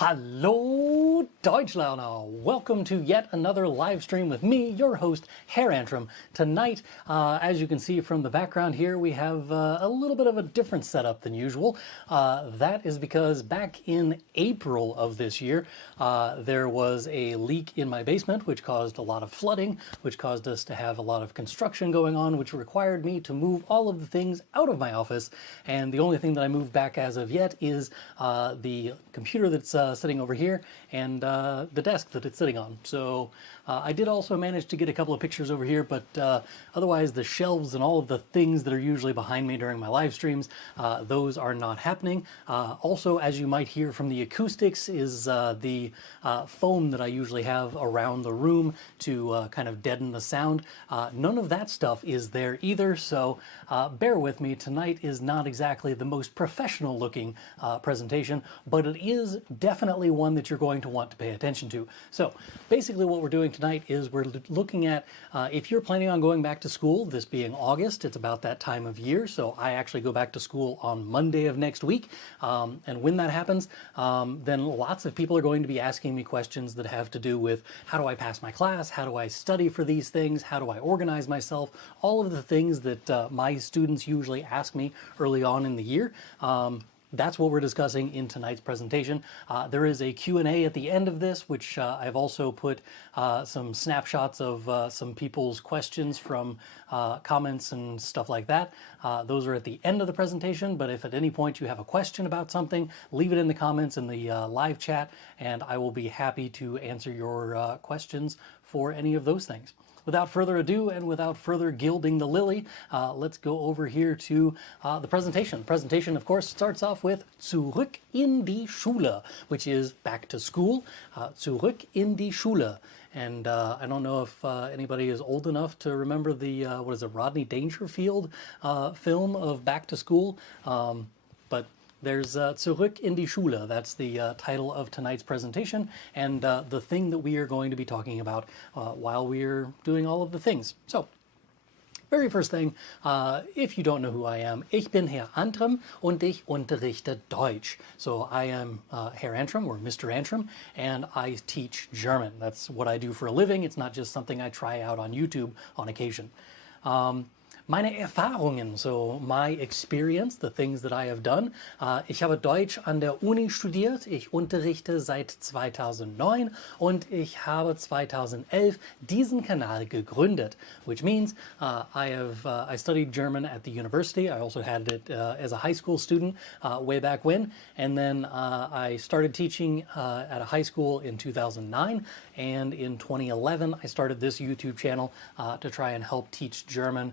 Hallo Deutschlerner! Welcome to yet another live stream with me, your host, Herr Antrim. Tonight, as you can see from the background here, we have a little bit of a different setup than usual. That is because back in April of this year, there was a leak in my basement, which caused a lot of flooding, which caused us to have a lot of construction going on, which required me to move all of the things out of my office. And the only thing that I moved back as of yet is the computer that's sitting over here and the desk that it's sitting on. So I did also manage to get a couple of pictures over here, but otherwise the shelves and all of the things that are usually behind me during my live streams, those are not happening. Also, as you might hear from the acoustics, is the foam that I usually have around the room to kind of deaden the sound. None of that stuff is there either, so bear with me. Tonight is not exactly the most professional looking presentation, but it is definitely one that you're going to want to pay attention to. So basically what we're doing tonight is we're looking at if you're planning on going back to school, this being August, it's about that time of year, so I actually go back to school on Monday of next week, and when that happens, then lots of people are going to be asking me questions that have to do with how do I pass my class, how do I study for these things, how do I organize myself, all of the things that my students usually ask me early on in the year. That's what we're discussing in tonight's presentation. There is a Q&A at the end of this, which I've also put some snapshots of some people's questions from comments and stuff like that. Those are at the end of the presentation, but if at any point you have a question about something, leave it in the comments in the live chat, and I will be happy to answer your questions for any of those things. Without further ado and without further gilding the lily, let's go over here to the presentation. The presentation, of course, starts off with Zurück in die Schule, which is back to school. Zurück in die Schule. And I don't know if anybody is old enough to remember the, what is it, Rodney Dangerfield film of Back to School. But there's Zurück in die Schule. That's the title of tonight's presentation, and the thing that we are going to be talking about while we're doing all of the things. So, very first thing, if you don't know who I am, ich bin Herr Antrim und ich unterrichte Deutsch. So I am Herr Antrim, or Mr. Antrim, and I teach German. That's what I do for a living. It's not just something I try out on YouTube on occasion. Meine Erfahrungen, so my experience, the things that I have done. Ich habe Deutsch an der Uni studiert. Ich unterrichte seit 2009 und ich habe 2011 diesen Kanal gegründet, which means I studied German at the university. I also had it as a high school student way back when, and then I started teaching at a high school in 2009, and in 2011 I started this YouTube channel to try and help teach German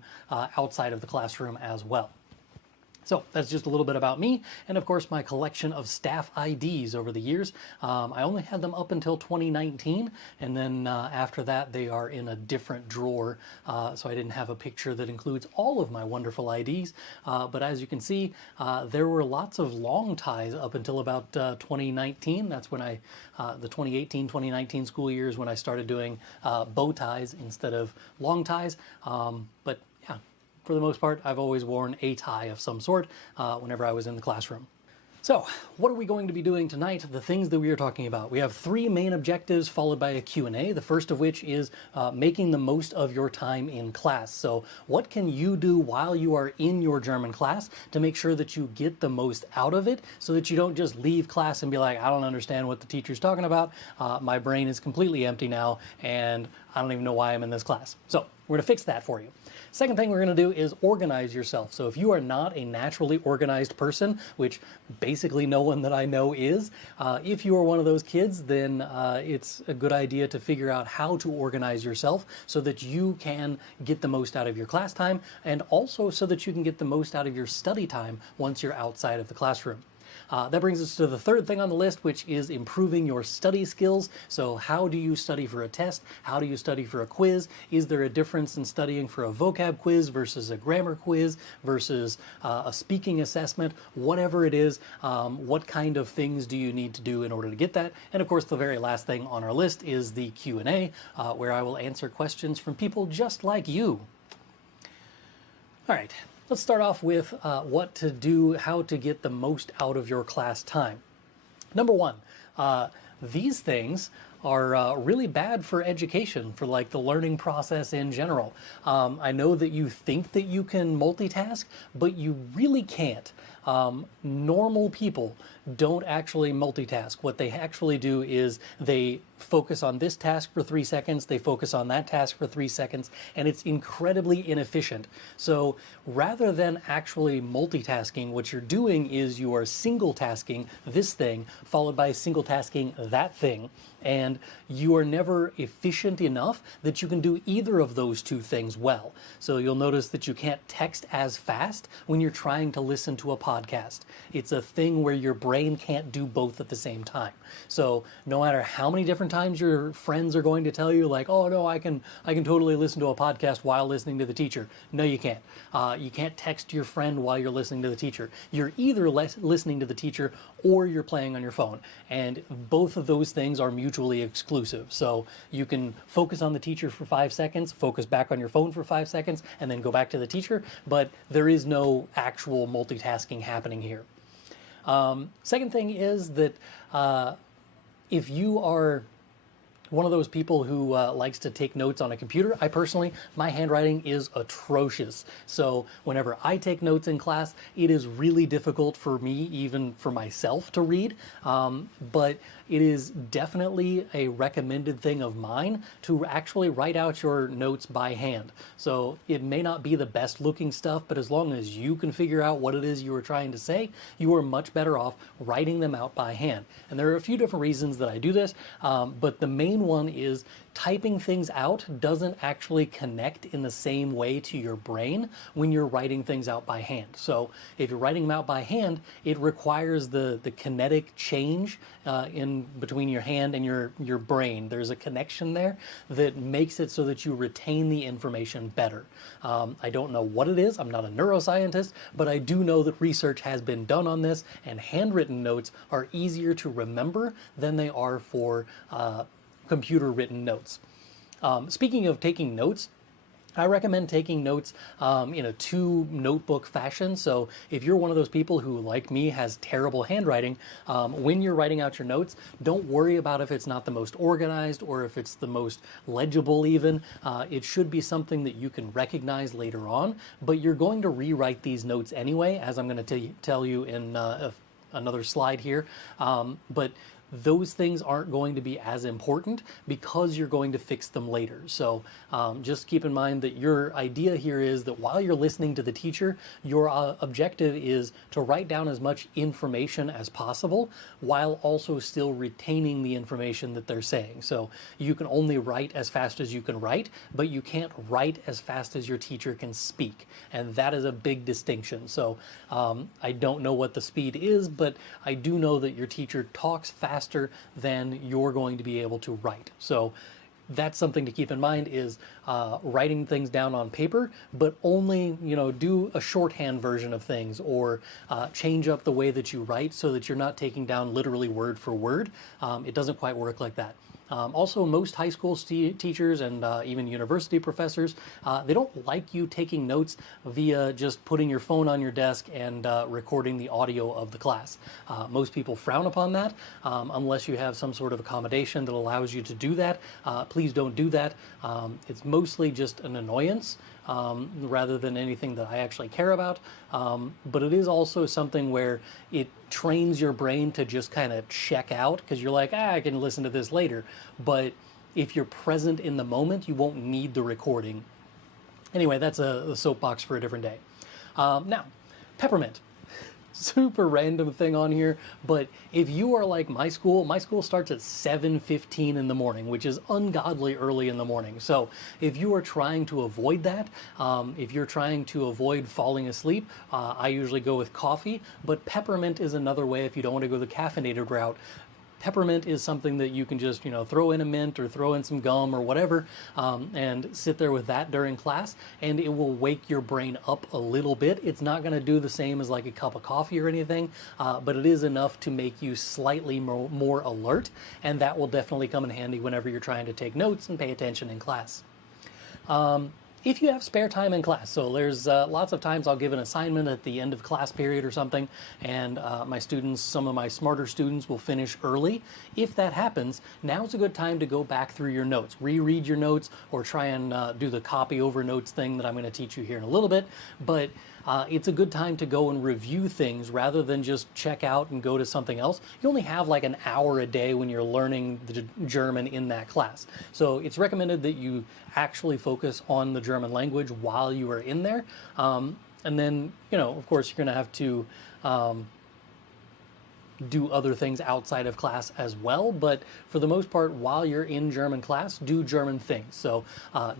outside of the classroom as well. So that's just a little bit about me, and of course my collection of staff IDs over the years. I only had them up until 2019, and then after that they are in a different drawer, so I didn't have a picture that includes all of my wonderful IDs, but as you can see, there were lots of long ties up until about 2019. That's when the 2018-2019 school years when I started doing bow ties instead of long ties, but yeah, for the most part, I've always worn a tie of some sort whenever I was in the classroom. So, what are we going to be doing tonight? The things that we are talking about. We have three main objectives followed by a Q&A, the first of which is making the most of your time in class. So, what can you do while you are in your German class to make sure that you get the most out of it so that you don't just leave class and be like, I don't understand what the teacher's talking about, my brain is completely empty now, and I don't even know why I'm in this class. So, we're going to fix that for you. Second thing we're going to do is organize yourself. So if you are not a naturally organized person, which basically no one that I know is, if you are one of those kids, then it's a good idea to figure out how to organize yourself so that you can get the most out of your class time, and also so that you can get the most out of your study time once you're outside of the classroom. That brings us to the third thing on the list, which is improving your study skills. So how do you study for a test? How do you study for a quiz? Is there a difference in studying for a vocab quiz versus a grammar quiz versus a speaking assessment? Whatever it is, what kind of things do you need to do in order to get that? And of course, the very last thing on our list is the Q&A, where I will answer questions from people just like you. All right. Let's start off with what to do, how to get the most out of your class time. Number one, These things are really bad for education, for like the learning process in general. I know that you think that you can multitask, but you really can't. Normal people don't actually multitask. What they actually do is they focus on this task for 3 seconds, they focus on that task for 3 seconds, and it's incredibly inefficient. So rather than actually multitasking, what you're doing is you are single tasking this thing followed by single tasking that thing. And you are never efficient enough that you can do either of those two things well. So you'll notice that you can't text as fast when you're trying to listen to a podcast. It's a thing where your brain can't do both at the same time. So no matter how many different times your friends are going to tell you like, oh no, I can totally listen to a podcast while listening to the teacher. No, you can't. You can't text your friend while you're listening to the teacher. You're either listening to the teacher or you're playing on your phone. And both of those things are mutually exclusive. So you can focus on the teacher for 5 seconds, focus back on your phone for 5 seconds, and then go back to the teacher. But there is no actual multitasking happening here. Second thing is that if you are one of those people who likes to take notes on a computer, I personally, my handwriting is atrocious. So whenever I take notes in class, it is really difficult for me, even for myself, to read. But it is definitely a recommended thing of mine to actually write out your notes by hand. So it may not be the best looking stuff, but as long as you can figure out what it is you were trying to say, you are much better off writing them out by hand. And there are a few different reasons that I do this, but the main one is typing things out doesn't actually connect in the same way to your brain when you're writing things out by hand. So if you're writing them out by hand, it requires the kinetic change in between your hand and your brain. There's a connection there that makes it so that you retain the information better. I don't know what it is. I'm not a neuroscientist, but I do know that research has been done on this, and handwritten notes are easier to remember than they are for computer written notes. Speaking of taking notes, I recommend taking notes in a two notebook fashion. So if you're one of those people who, like me, has terrible handwriting, when you're writing out your notes, don't worry about if it's not the most organized or if it's the most legible even. It should be something that you can recognize later on, but you're going to rewrite these notes anyway, as I'm going to tell you in another slide here. But those things aren't going to be as important because you're going to fix them later. So just keep in mind that your idea here is that while you're listening to the teacher, your objective is to write down as much information as possible while also still retaining the information that they're saying. So you can only write as fast as you can write, but you can't write as fast as your teacher can speak. And that is a big distinction. So I don't know what the speed is, but I do know that your teacher talks faster than you're going to be able to write. So that's something to keep in mind, is writing things down on paper, but only, do a shorthand version of things, or change up the way that you write so that you're not taking down literally word for word. It doesn't quite work like that. Also, most high school teachers and even university professors, they don't like you taking notes via just putting your phone on your desk and recording the audio of the class. Most people frown upon that, unless you have some sort of accommodation that allows you to do that. Please don't do that. It's mostly just an annoyance rather than anything that I actually care about. But it is also something where it trains your brain to just kind of check out, because you're like, I can listen to this later. But if you're present in the moment, you won't need the recording. Anyway, that's a soapbox for a different day. Now, peppermint. Super random thing on here, but if you are like my school starts at 7:15 in the morning, which is ungodly early in the morning. So if you are trying to avoid that, if you're trying to avoid falling asleep, I usually go with coffee, but peppermint is another way if you don't want to go the caffeinated route. Peppermint is something that you can just, throw in a mint or throw in some gum or whatever, and sit there with that during class, and it will wake your brain up a little bit. It's not going to do the same as like a cup of coffee or anything, but it is enough to make you slightly more alert, and that will definitely come in handy whenever you're trying to take notes and pay attention in class. if you have spare time in class. So there's lots of times I'll give an assignment at the end of class period or something, and my students, some of my smarter students, will finish early. If that happens, now's a good time to go back through your notes, reread your notes, or try and do the copy over notes thing that I'm going to teach you here in a little bit. But it's a good time to go and review things rather than just check out and go to something else. You only have like an hour a day when you're learning the German in that class. So it's recommended that you actually focus on the German language while you are in there. And then, of course, you're going to have to do other things outside of class as well, but for the most part, while you're in German class, do German things. So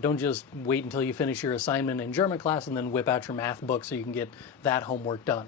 don't just wait until you finish your assignment in German class and then whip out your math book so you can get that homework done.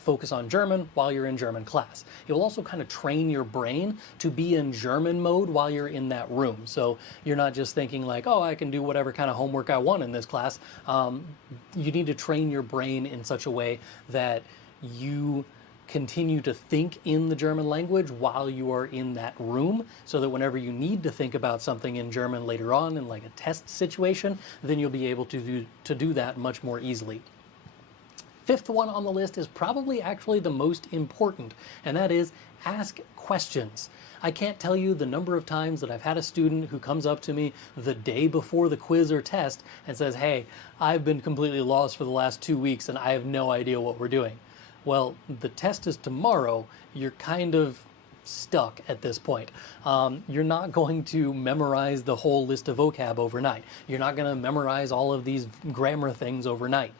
Focus on German while you're in German class. It will also kind of train your brain to be in German mode while you're in that room. So you're not just thinking like, oh, I can do whatever kind of homework I want in this class. You need to train your brain in such a way that you continue to think in the German language while you are in that room, so that whenever you need to think about something in German later on in like a test situation, then you'll be able to do that much more easily. Fifth one on the list is probably actually the most important, and that is ask questions. I can't tell you the number of times that I've had a student who comes up to me the day before the quiz or test and says, hey, I've been completely lost for the last 2 weeks and I have no idea what we're doing. Well, the test is tomorrow. You're kind of stuck at this point. You're not going to memorize the whole list of vocab overnight. You're not going to memorize all of these grammar things overnight.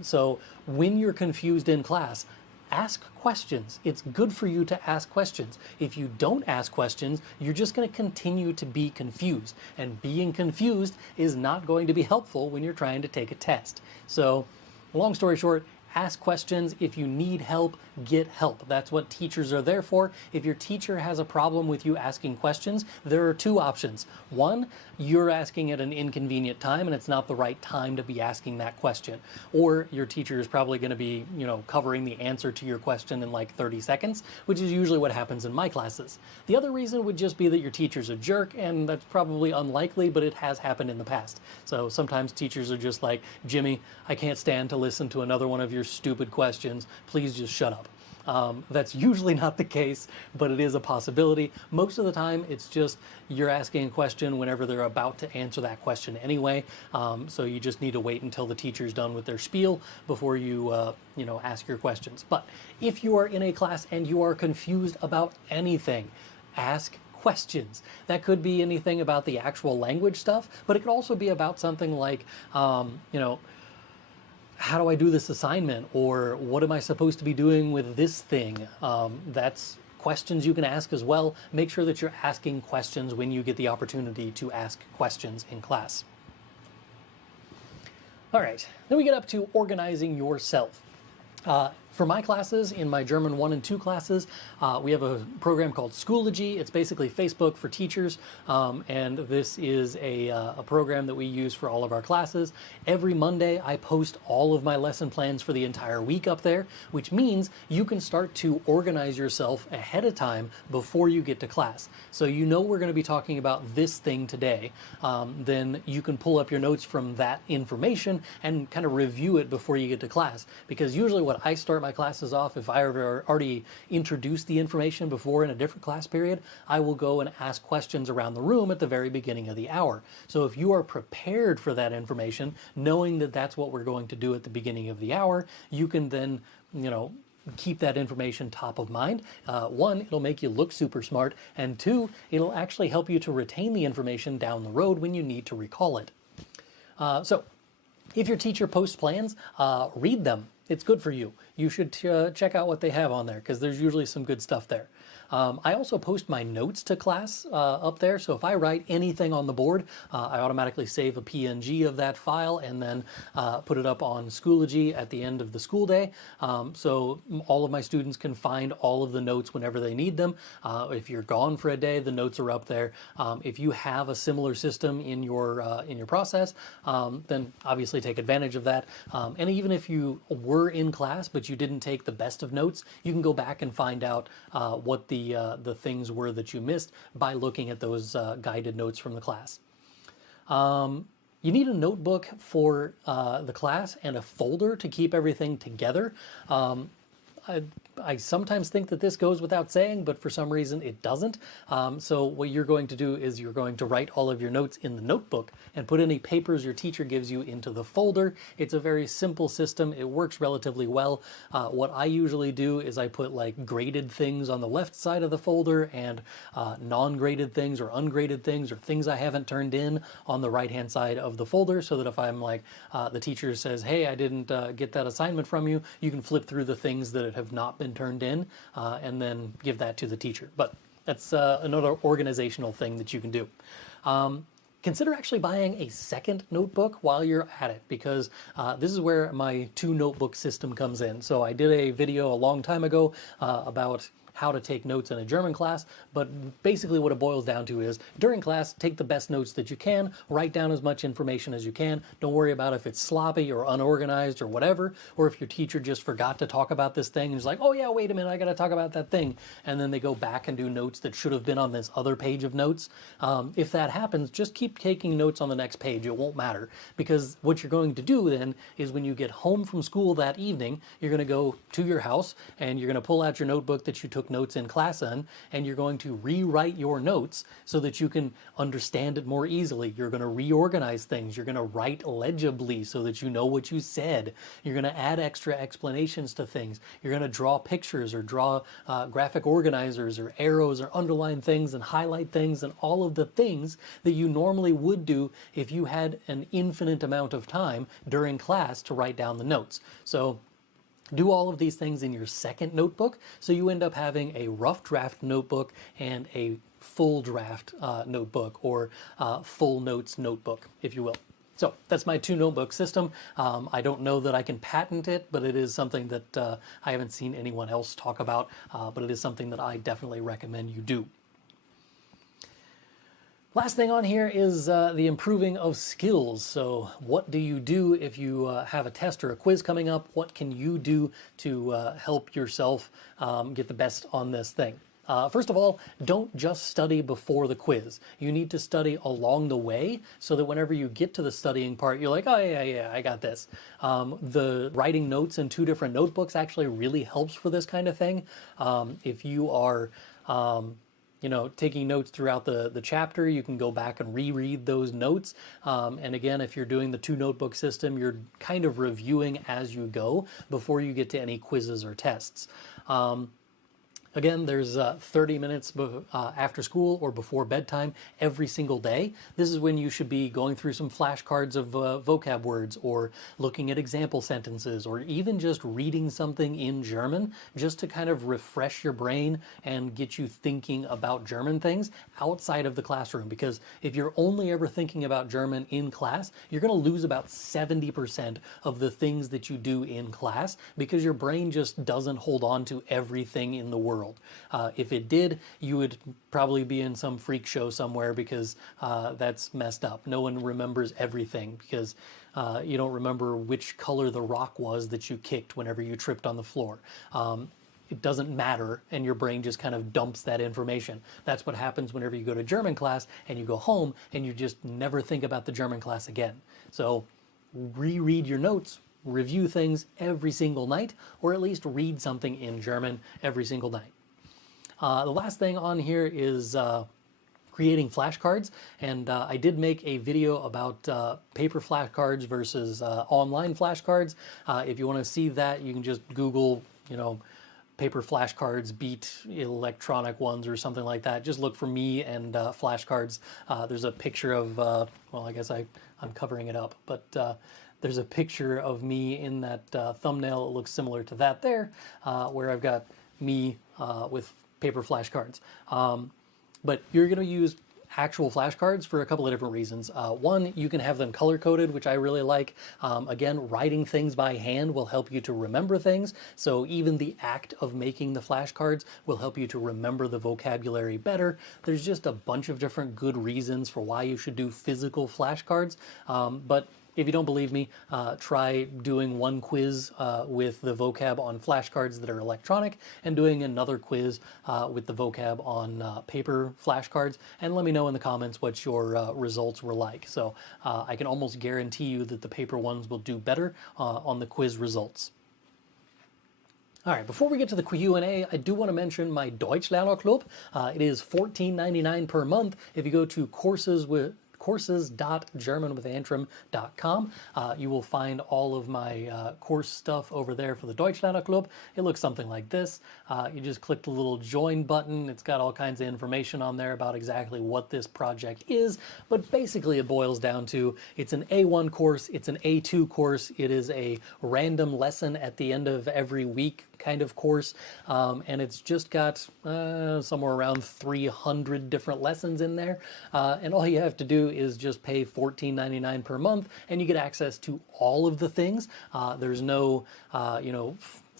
So when you're confused in class, ask questions. It's good for you to ask questions. If you don't ask questions, you're just going to continue to be confused. And being confused is not going to be helpful when you're trying to take a test. So, long story short, ask questions. If you need help, get help. That's what teachers are there for. If your teacher has a problem with you asking questions, there are two options. One, you're asking at an inconvenient time and it's not the right time to be asking that question. Or your teacher is probably going to be, covering the answer to your question in like 30 seconds, which is usually what happens in my classes. The other reason would just be that your teacher's a jerk, and that's probably unlikely, but it has happened in the past. So sometimes teachers are just like, Jimmy, I can't stand to listen to another one of your stupid questions. Please just shut up. That's usually not the case, but it is a possibility. Most of the time, it's just you're asking a question whenever they're about to answer that question anyway. So you just need to wait until the teacher's done with their spiel before you, ask your questions. But if you are in a class and you are confused about anything, ask questions. That could be anything about the actual language stuff, but it could also be about something like, how do I do this assignment? Or what am I supposed to be doing with this thing? That's questions you can ask as well. Make sure that you're asking questions when you get the opportunity to ask questions in class. All right, then we get up to organizing yourself. For my classes, in my German 1 and 2 classes, we have a program called Schoology. It's basically Facebook for teachers, and this is a program that we use for all of our classes. Every Monday, I post all of my lesson plans for the entire week up there, which means you can start to organize yourself ahead of time before you get to class. So you know we're going to be talking about this thing today, then you can pull up your notes from that information and kind of review it before you get to class. Because usually what I start my classes off, if I already introduced the information before in a different class period, I will go and ask questions around the room at the very beginning of the hour. So if you are prepared for that information, knowing that that's what we're going to do at the beginning of the hour, you can then, keep that information top of mind. One, it'll make you look super smart, and two, it'll actually help you to retain the information down the road when you need to recall it. So if your teacher posts plans, read them. It's good for you. You should check out what they have on there, because there's usually some good stuff there. I also post my notes to class up there, so if I write anything on the board, I automatically save a PNG of that file and then put it up on Schoology at the end of the school day, so all of my students can find all of the notes whenever they need them. If you're gone for a day, the notes are up there. If you have a similar system in your process, then obviously take advantage of that. And even if you were in class but you didn't take the best of notes, you can go back and find out what the things were that you missed by looking at those guided notes from the class. You need a notebook for the class and a folder to keep everything together. I sometimes think that this goes without saying, but for some reason it doesn't. So what you're going to do is you're going to write all of your notes in the notebook and put any papers your teacher gives you into the folder. It's a very simple system. It works relatively well. What I usually do is I put like graded things on the left side of the folder and non-graded things or ungraded things or things I haven't turned in on the right-hand side of the folder, so that if I'm like, the teacher says, hey, I didn't get that assignment from you, you can flip through the things that have not been turned in and then give that to the teacher. But that's another organizational thing that you can do. Consider actually buying a second notebook while you're at it, because this is where my two notebook system comes in. So I did a video a long time ago about how to take notes in a German class, but basically what it boils down to is during class, take the best notes that you can, write down as much information as you can. Don't worry about if it's sloppy or unorganized or whatever, or if your teacher just forgot to talk about this thing and is like, oh yeah, wait a minute, I gotta talk about that thing. And then they go back and do notes that should have been on this other page of notes. If that happens, just keep taking notes on the next page. It won't matter, because what you're going to do then is when you get home from school that evening, you're gonna go to your house and you're gonna pull out your notebook that you took notes in class on, and you're going to rewrite your notes so that you can understand it more easily. You're going to reorganize things. You're going to write legibly so that you know what you said. You're going to add extra explanations to things. You're going to draw pictures or draw graphic organizers or arrows or underline things and highlight things and all of the things that you normally would do if you had an infinite amount of time during class to write down the notes. So do all of these things in your second notebook, so you end up having a rough draft notebook and a full draft notebook, or full notes notebook, if you will. So that's my two notebook system. I don't know that I can patent it, but it is something that I haven't seen anyone else talk about, but it is something that I definitely recommend you do. Last thing on here is the improving of skills. So what do you do if you have a test or a quiz coming up? What can you do to help yourself get the best on this thing? First of all, don't just study before the quiz. You need to study along the way so that whenever you get to the studying part, you're like, oh yeah, I got this. The writing notes in two different notebooks actually really helps for this kind of thing. If you are taking notes throughout the chapter, you can go back and reread those notes. And again, if you're doing the two notebook system, you're kind of reviewing as you go before you get to any quizzes or tests. Again, there's 30 minutes after school or before bedtime every single day. This is when you should be going through some flashcards of vocab words, or looking at example sentences, or even just reading something in German, just to kind of refresh your brain and get you thinking about German things outside of the classroom. Because if you're only ever thinking about German in class, you're going to lose about 70% of the things that you do in class, because your brain just doesn't hold on to everything in the world. If it did, you would probably be in some freak show somewhere, because that's messed up. No one remembers everything, because you don't remember which color the rock was that you kicked whenever you tripped on the floor. It doesn't matter, and your brain just kind of dumps that information. That's what happens whenever you go to German class and you go home and you just never think about the German class again. So reread your notes, review things every single night, or at least read something in German every single night. The last thing on here is creating flashcards, and I did make a video about paper flashcards versus online flashcards. If you want to see that, you can just Google, paper flashcards beat electronic ones or something like that. Just look for me and flashcards. There's a picture of, well, I guess I'm covering it up, but there's a picture of me in that thumbnail. It looks similar to that there, where I've got me with paper flashcards. But you're going to use actual flashcards for a couple of different reasons. One, you can have them color-coded, which I really like. Again, writing things by hand will help you to remember things, so even the act of making the flashcards will help you to remember the vocabulary better. There's just a bunch of different good reasons for why you should do physical flashcards, but if you don't believe me, try doing one quiz with the vocab on flashcards that are electronic and doing another quiz with the vocab on paper flashcards, and let me know in the comments what your results were like. So I can almost guarantee you that the paper ones will do better on the quiz results. All right, before we get to the Q&A, I do want to mention my Deutschlerner Club. It is $14.99 per month if you go to courses.germanwithantrim.com. You will find all of my course stuff over there for the Deutschlerner Club. It looks something like this. You just click the little join button. It's got all kinds of information on there about exactly what this project is, but basically it boils down to it's an A1 course, it's an A2 course, it is a random lesson at the end of every week kind of course, and it's just got somewhere around 300 different lessons in there, and all you have to do is just pay $14.99 per month and you get access to all of the things. There's no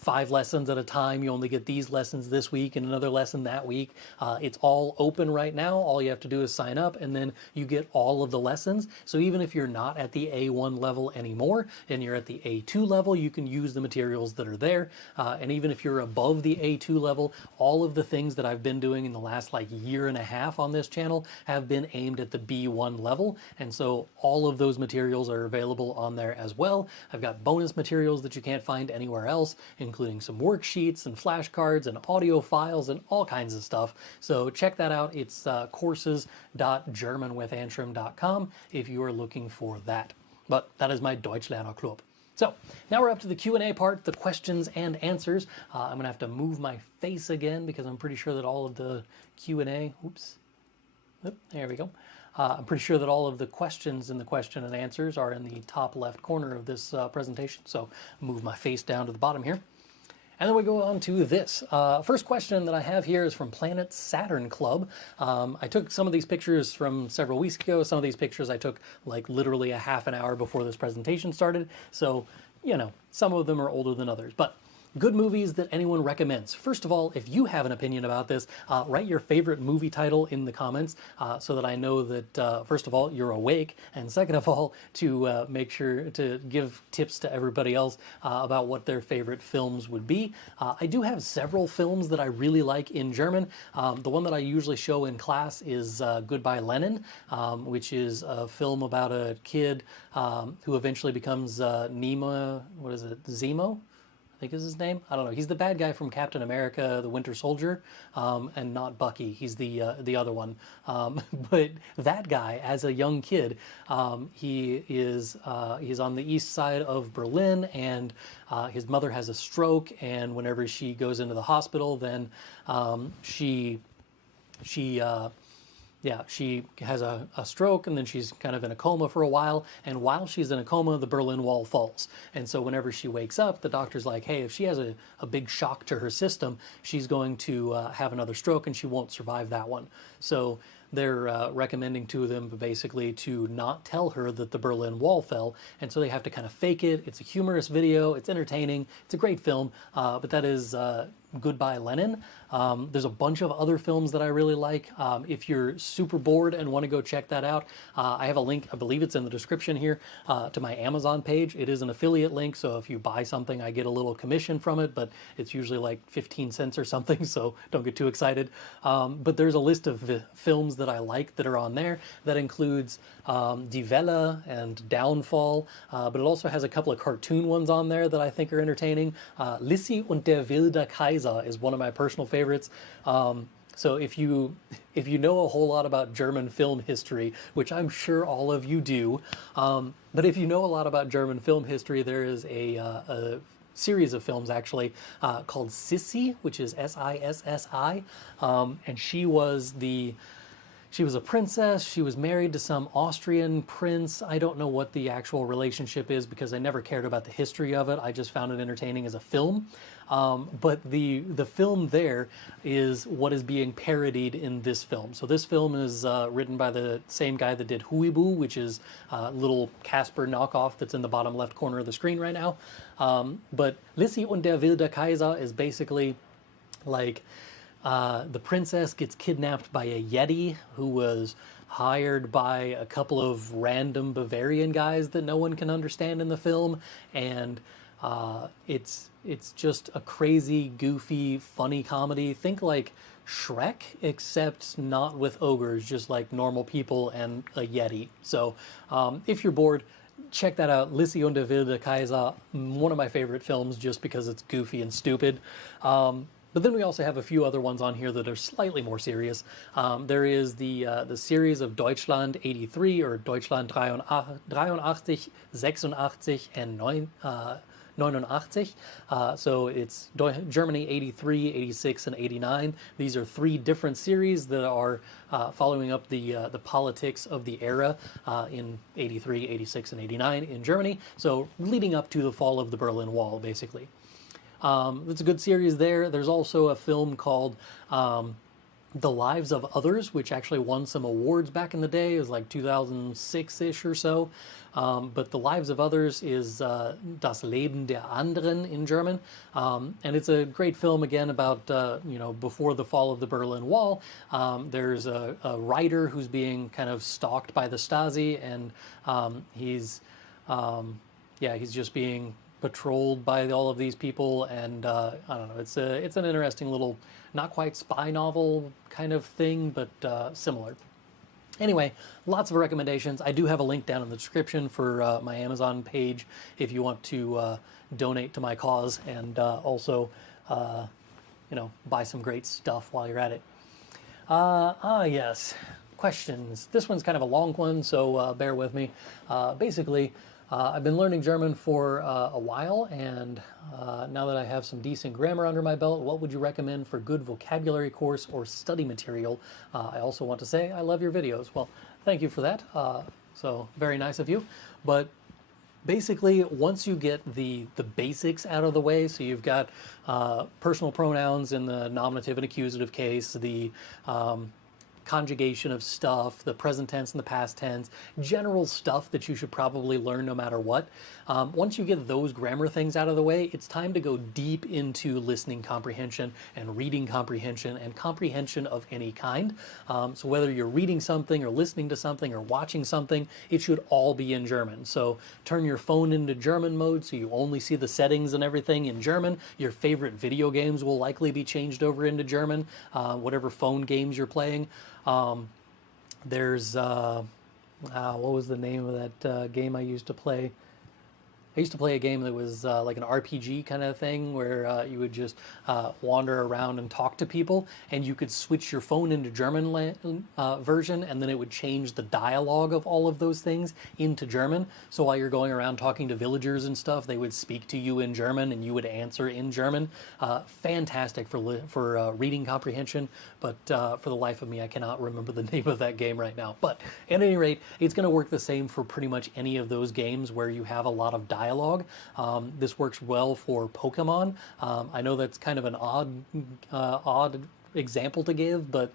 5 lessons at a time. You only get these lessons this week and another lesson that week. It's all open right now. All you have to do is sign up and then you get all of the lessons. So even if you're not at the A1 level anymore and you're at the A2 level, you can use the materials that are there. And even if you're above the A2 level, all of the things that I've been doing in the last year and a half on this channel have been aimed at the B1 level. And so all of those materials are available on there as well. I've got bonus materials that you can't find anywhere else, including some worksheets and flashcards and audio files and all kinds of stuff. So check that out. It's courses.germanwithantrim.com if you are looking for that. But that is my Deutschlerner Club. So now we're up to the Q&A part, the questions and answers. I'm going to have to move my face again because I'm pretty sure that all of the Q&A, there we go. I'm pretty sure that all of the questions in the question and answers are in the top left corner of this presentation. So move my face down to the bottom here. And then we go on to this. First question that I have here is from Planet Saturn Club. I took some of these pictures from several weeks ago. Some of these pictures I took literally a half an hour before this presentation started. So, some of them are older than others. But good movies that anyone recommends. First of all, if you have an opinion about this, write your favorite movie title in the comments so that I know that, first of all, you're awake, and second of all, to make sure to give tips to everybody else about what their favorite films would be. I do have several films that I really like in German. The one that I usually show in class is Goodbye Lenin, which is a film about a kid who eventually becomes Zemo? I think is his name. I don't know. He's the bad guy from Captain America, the Winter Soldier, and not Bucky. He's the other one. But that guy, as a young kid, he's on the east side of Berlin, and his mother has a stroke. And whenever she goes into the hospital, then she has a stroke, and then she's kind of in a coma for a while, and while she's in a coma, the Berlin Wall falls. And so whenever she wakes up, the doctor's like, hey, if she has a big shock to her system, she's going to have another stroke, and she won't survive that one. So they're recommending to them basically to not tell her that the Berlin Wall fell, and so they have to kind of fake it. It's a humorous video, it's entertaining, it's a great film, but that is Goodbye Lenin. There's a bunch of other films that I really like. If you're super bored and want to go check that out, I have a link, I believe it's in the description here, to my Amazon page. It is an affiliate link, so if you buy something, I get a little commission from it, but it's usually 15 cents or something, so don't get too excited. But there's a list of films that I like that are on there that includes Die Welle and Downfall, but it also has a couple of cartoon ones on there that I think are entertaining. Lissy und der wilde Kaiser is one of my personal favorites. So if you know a whole lot about German film history, which I'm sure all of you do, but if you know a lot about German film history, there is a series of films actually called Sissi, which is Sissi, and she was a princess. She was married to some Austrian prince. I don't know what the actual relationship is because I never cared about the history of it. I just found it entertaining as a film. But the film there is what is being parodied in this film. So this film is written by the same guy that did Huibu, which is a little Casper knockoff that's in the bottom left corner of the screen right now. But Lissy und der wilde Kaiser is basically The princess gets kidnapped by a Yeti who was hired by a couple of random Bavarian guys that no one can understand in the film, and it's just a crazy, goofy, funny comedy. Think like Shrek, except not with ogres, just like normal people and a Yeti. So if you're bored, check that out. Lissi und der wilde Kaiser, one of my favorite films just because it's goofy and stupid. But then we also have a few other ones on here that are slightly more serious. There is the series of Deutschland 83 or Deutschland 83, 86, and 89. So it's Germany 83, 86, and 89. These are three different series that are following up the politics of the era in 83, 86, and 89 in Germany. So leading up to the fall of the Berlin Wall, basically. It's a good series there. There's also a film called The Lives of Others, which actually won some awards back in the day. It was like 2006-ish or so. But The Lives of Others is Das Leben der Anderen in German. And it's a great film, again, about, before the fall of the Berlin Wall. There's a writer who's being kind of stalked by the Stasi, and he's just being patrolled by all of these people, and I don't know, it's an interesting little, not quite spy novel kind of thing, but similar. Anyway, lots of recommendations. I do have a link down in the description for my Amazon page if you want to donate to my cause, and also buy some great stuff while you're at it. Yes, questions. This one's kind of a long one, so bear with me. Basically, I've been learning German for a while, and now that I have some decent grammar under my belt, what would you recommend for good vocabulary course or study material? I also want to say I love your videos. Well, thank you for that. So very nice of you. But basically, once you get the basics out of the way, so you've got personal pronouns in the nominative and accusative case, the conjugation of stuff, the present tense and the past tense, general stuff that you should probably learn no matter what. Once you get those grammar things out of the way, it's time to go deep into listening comprehension and reading comprehension and comprehension of any kind. So whether you're reading something or listening to something or watching something, it should all be in German. So turn your phone into German mode so you only see the settings and everything in German. Your favorite video games will likely be changed over into German, whatever phone games you're playing. There's what was the name of that game I used to play? I used to play a game that was like an RPG kind of thing where you would just wander around and talk to people, and you could switch your phone into German version, and then it would change the dialogue of all of those things into German. So while you're going around talking to villagers and stuff, they would speak to you in German, and you would answer in German. Fantastic for reading comprehension, but for the life of me, I cannot remember the name of that game right now. But at any rate, it's going to work the same for pretty much any of those games where you have a lot of dialogue. This works well for Pokemon. I know that's kind of an odd example to give, but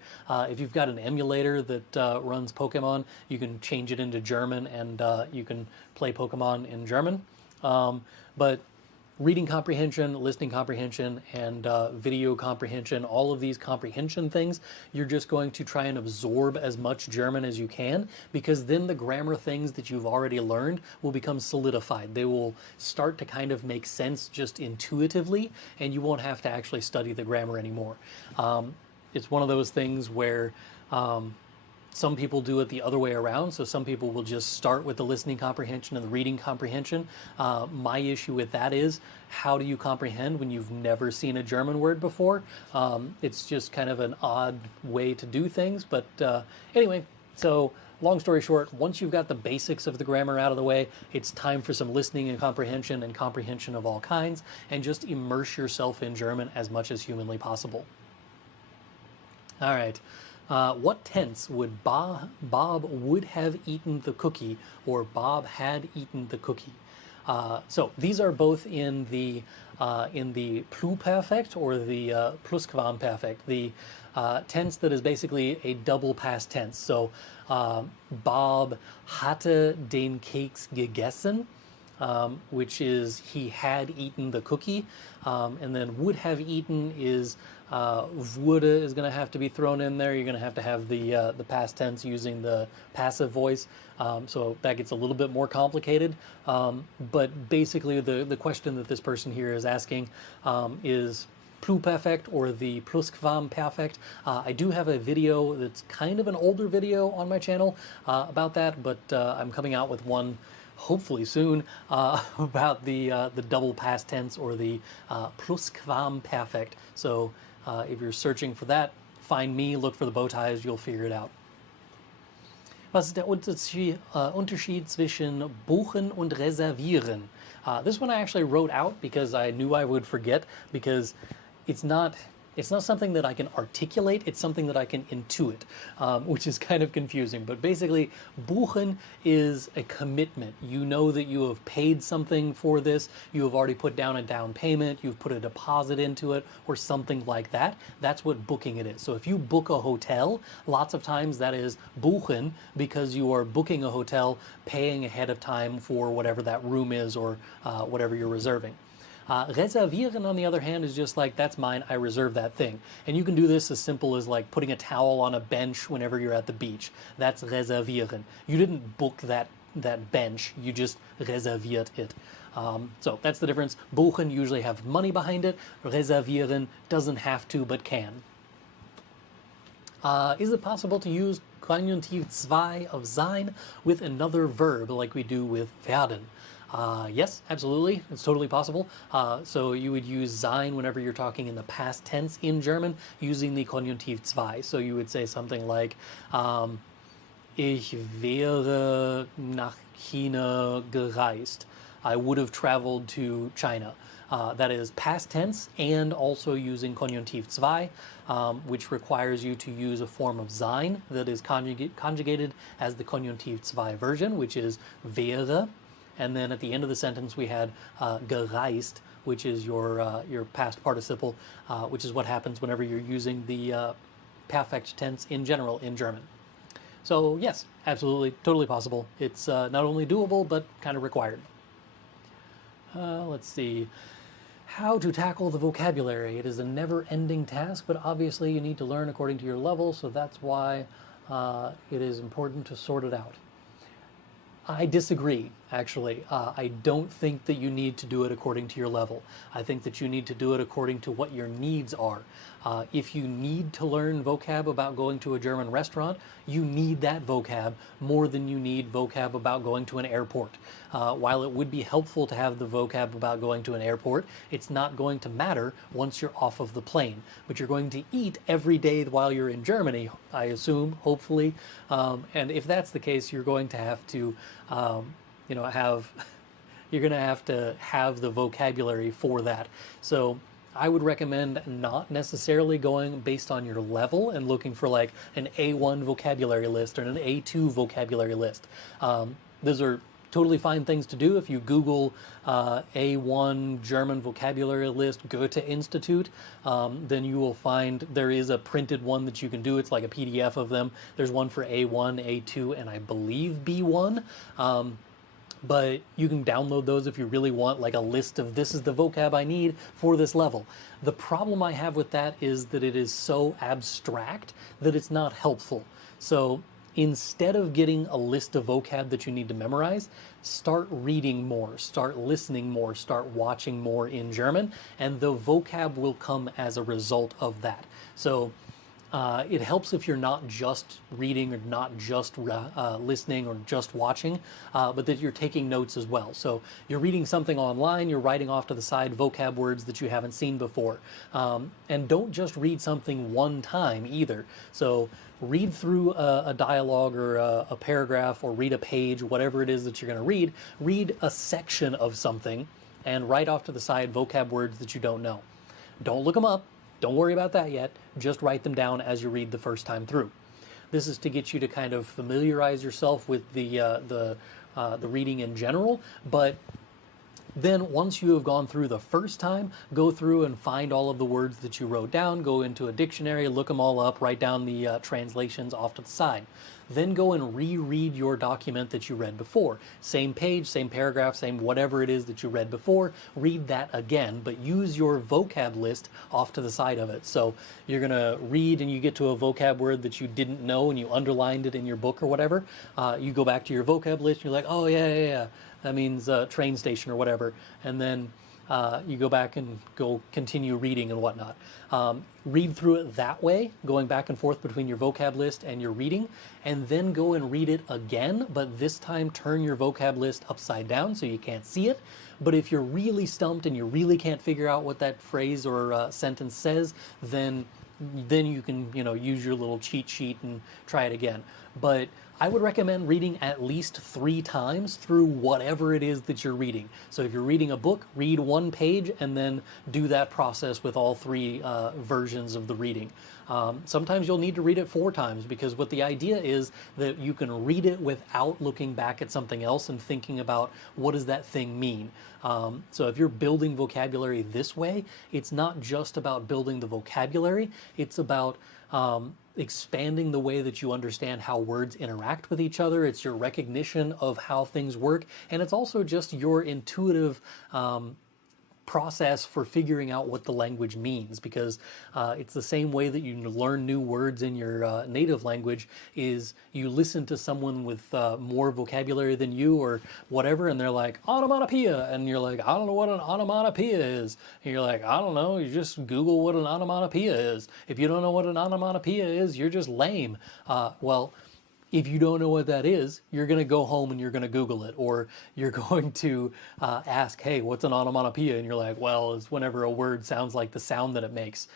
if you've got an emulator that runs Pokemon, you can change it into German, and you can play Pokemon in German. But reading comprehension, listening comprehension, and video comprehension, all of these comprehension things, you're just going to try and absorb as much German as you can, because then the grammar things that you've already learned will become solidified. They will start to kind of make sense just intuitively, and you won't have to actually study the grammar anymore. It's one of those things where some people do it the other way around. So some people will just start with the listening comprehension and the reading comprehension. My issue with that is, how do you comprehend when you've never seen a German word before? It's just kind of an odd way to do things. But anyway, so long story short, once you've got the basics of the grammar out of the way, it's time for some listening and comprehension of all kinds, and just immerse yourself in German as much as humanly possible. All right. What tense would Bob would have eaten the cookie, or Bob had eaten the cookie? So these are both in the Pluperfekt or the Plusquamperfekt, the tense that is basically a double past tense. So Bob hatte den Keks gegessen, which is he had eaten the cookie, and then would have eaten is Wurde is going to have to be thrown in there. You're going to have the past tense using the passive voice. So that gets a little bit more complicated. But basically, the question that this person here is asking is pluperfect or the plusquamperfect. I do have a video that's kind of an older video on my channel about that, but I'm coming out with one hopefully soon about the double past tense or the plusquamperfekt. So if you're searching for that, find me, look for the bow ties, you'll figure it out. Was ist der Unterschied zwischen buchen und reservieren? This one I actually wrote out because I knew I would forget, because it's not something that I can articulate, it's something that I can intuit, which is kind of confusing. But basically, buchen is a commitment. You know that you have paid something for this, you have already put down a down payment, you've put a deposit into it, or something like that. That's what booking it is. So if you book a hotel, lots of times that is buchen, because you are booking a hotel, paying ahead of time for whatever that room is or whatever you're reserving. Reservieren, on the other hand, is just like, that's mine, I reserve that thing. And you can do this as simple as like putting a towel on a bench whenever you're at the beach. That's reservieren. You didn't book that bench, you just reserviert it. So that's the difference. Buchen usually have money behind it. Reservieren doesn't have to, but can. Is it possible to use Konjunktiv 2 of sein with another verb like we do with werden? Yes, absolutely. It's totally possible. So you would use sein whenever you're talking in the past tense in German using the Konjunktiv 2. So you would say something like, ich wäre nach China gereist. I would have traveled to China. That is past tense and also using Konjunktiv 2, which requires you to use a form of sein that is conjugated as the Konjunktiv 2 version, which is wäre. And then at the end of the sentence, we had gereist, which is your past participle, which is what happens whenever you're using the perfect tense in general in German. So yes, absolutely, totally possible. It's not only doable, but kind of required. Let's see. How to tackle the vocabulary. It is a never-ending task, but obviously you need to learn according to your level, so that's why it is important to sort it out. I disagree, actually. I don't think that you need to do it according to your level. I think that you need to do it according to what your needs are. If you need to learn vocab about going to a German restaurant, you need that vocab more than you need vocab about going to an airport. While it would be helpful to have the vocab about going to an airport, it's not going to matter once you're off of the plane. But you're going to eat every day while you're in Germany, I assume, hopefully. And if that's the case, you're going to have to, you're going to have the vocabulary for that. So I would recommend not necessarily going based on your level and looking for like an A1 vocabulary list or an A2 vocabulary list. Those are totally fine things to do. If you Google A1 German vocabulary list Goethe Institute, then you will find there is a printed one that you can do. It's like a PDF of them. There's one for A1, A2, and I believe B1. But you can download those if you really want like a list of this is the vocab I need for this level. The problem I have with that is that it is so abstract that it's not helpful. So instead of getting a list of vocab that you need to memorize, start reading more, start listening more, start watching more in German, and the vocab will come as a result of that. So it helps if you're not just reading or not just listening or just watching, but that you're taking notes as well. So you're reading something online, you're writing off to the side vocab words that you haven't seen before. And don't just read something one time either. So read through a dialogue or a paragraph or read a page, whatever it is that you're going to read a section of something and write off to the side vocab words that you don't know. Don't look them up. Don't worry about that yet. Just write them down as you read the first time through. This is to get you to kind of familiarize yourself with the reading in general, but Then once you have gone through the first time, go through and find all of the words that you wrote down, go into a dictionary, look them all up, write down the translations off to the side. Then go and reread your document that you read before. Same page, same paragraph, same whatever it is that you read before, read that again, but use your vocab list off to the side of it. So you're gonna read and you get to a vocab word that you didn't know and you underlined it in your book or whatever. You go back to your vocab list and you're like, oh yeah, that means train station or whatever. And then you go back and go continue reading and whatnot. Read through it that way, going back and forth between your vocab list and your reading, and then go and read it again, but this time turn your vocab list upside down so you can't see it. But if you're really stumped and you really can't figure out what that phrase or sentence says, then you can, use your little cheat sheet and try it again. But I would recommend reading at least 3 times through whatever it is that you're reading. So if you're reading a book, read 1 page and then do that process with all 3 versions of the reading. Sometimes you'll need to read it 4 times because what the idea is that you can read it without looking back at something else and thinking about what does that thing mean. So if you're building vocabulary this way, it's not just about building the vocabulary, it's about expanding the way that you understand how words interact with each other. It's your recognition of how things work, and it's also just your intuitive process for figuring out what the language means, because it's the same way that you learn new words in your native language. Is you listen to someone with more vocabulary than you or whatever, and they're like onomatopoeia, and you're like, I don't know what an onomatopoeia is, and you're like, I don't know, you just Google what an onomatopoeia is. If you don't know what an onomatopoeia is, you're just lame. Well, if you don't know what that is, you're going to go home and you're going to Google it, or you're going to ask, hey, what's an onomatopoeia? And you're like, well, it's whenever a word sounds like the sound that it makes.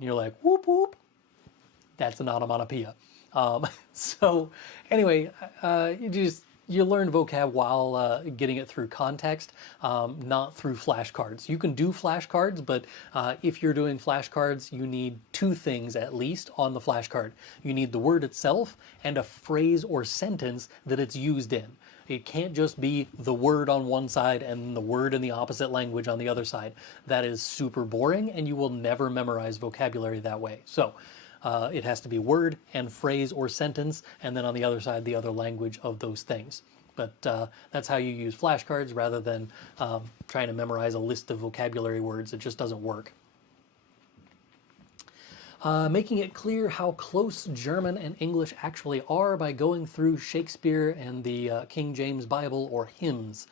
You're like, whoop, whoop. That's an onomatopoeia. So anyway, you learn vocab while getting it through context, not through flashcards. You can do flashcards, but if you're doing flashcards, you need 2 things at least on the flashcard. You need the word itself and a phrase or sentence that it's used in. It can't just be the word on one side and the word in the opposite language on the other side. That is super boring, and you will never memorize vocabulary that way. So it has to be word and phrase or sentence, and then on the other side, the other language of those things. But that's how you use flashcards rather than trying to memorize a list of vocabulary words. It just doesn't work. Making it clear how close German and English actually are by going through Shakespeare and the King James Bible or hymns.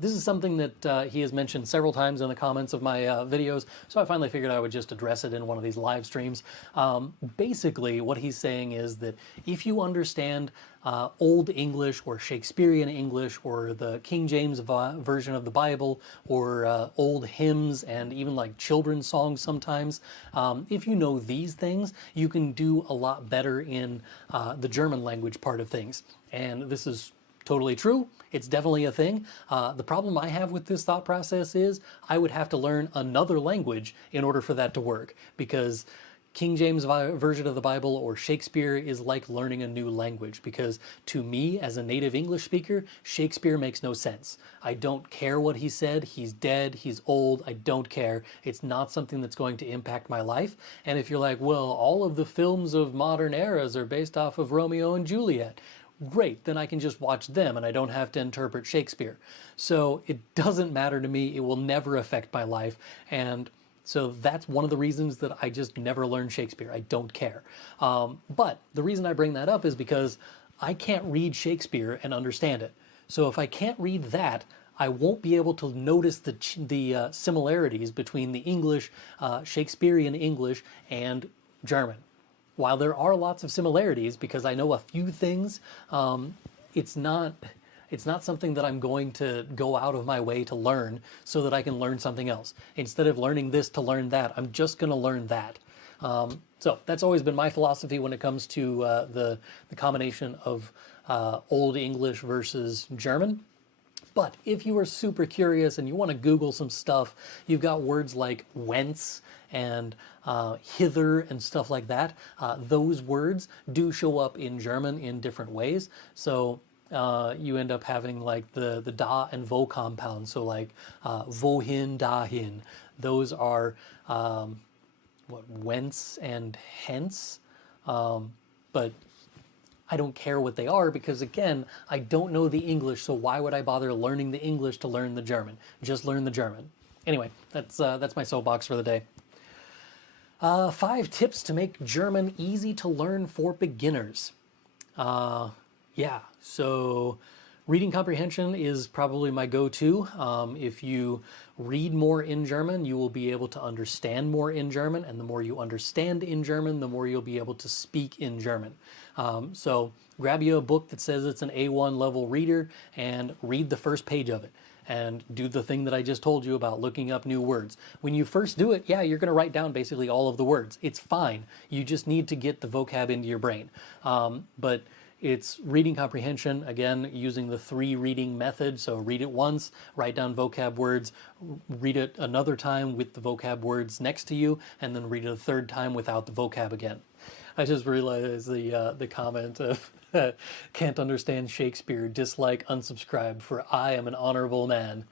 This is something that he has mentioned several times in the comments of my videos, so I finally figured I would just address it in one of these live streams. Basically, what he's saying is that if you understand Old English or Shakespearean English or the King James version of the Bible or old hymns and even like children's songs sometimes, if you know these things, you can do a lot better in the German language part of things. And this is totally true. It's definitely a thing. The problem I have with this thought process is I would have to learn another language in order for that to work, because King James version of the Bible or Shakespeare is like learning a new language, because to me, as a native English speaker, Shakespeare makes no sense. I don't care what he said. He's dead. He's old. I don't care. It's not something that's going to impact my life. And if you're like, well, all of the films of modern eras are based off of Romeo and Juliet, great, then I can just watch them and I don't have to interpret Shakespeare. So it doesn't matter to me. It will never affect my life. And so that's one of the reasons that I just never learned Shakespeare. I don't care. But the reason I bring that up is because I can't read Shakespeare and understand it. So if I can't read that, I won't be able to notice the similarities between the English, Shakespearean English, and German. While there are lots of similarities, because I know a few things, it's not something that I'm going to go out of my way to learn so that I can learn something else. Instead of learning this to learn that, I'm just going to learn that. So that's always been my philosophy when it comes to the combination of Old English versus German. But if you are super curious and you want to Google some stuff, you've got words like whence and hither and stuff like that. Those words do show up in German in different ways. So you end up having like the da and vo compounds. So like wohin, dahin. Those are whence and hence. But I don't care what they are because, again, I don't know the English, so why would I bother learning the English to learn the German? Just learn the German. Anyway, that's my soapbox for the day. 5 tips to make German easy to learn for beginners. Yeah, so reading comprehension is probably my go-to. If you read more in German, you will be able to understand more in German, and the more you understand in German, the more you'll be able to speak in German. So grab you a book that says it's an A1 level reader and read the first page of it. And do the thing that I just told you about looking up new words. When you first do it, yeah, you're going to write down basically all of the words. It's fine. You just need to get the vocab into your brain. But it's reading comprehension, again, using the 3 reading method. So read it once, write down vocab words, read it another time with the vocab words next to you, and then read it a 3rd time without the vocab again. I just realized the comment of can't understand Shakespeare, dislike, unsubscribe, for I am an honorable man.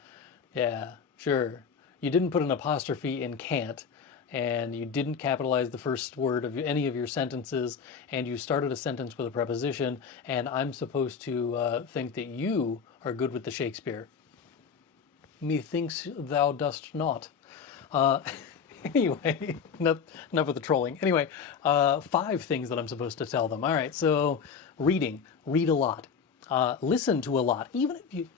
Yeah, sure. You didn't put an apostrophe in can't, and you didn't capitalize the first word of any of your sentences, and you started a sentence with a preposition, and I'm supposed to think that you are good with the Shakespeare. Methinks thou dost not. Anyway, enough of the trolling. Anyway, 5 things that I'm supposed to tell them. All right, so reading. Read a lot. Listen to a lot. Even if you...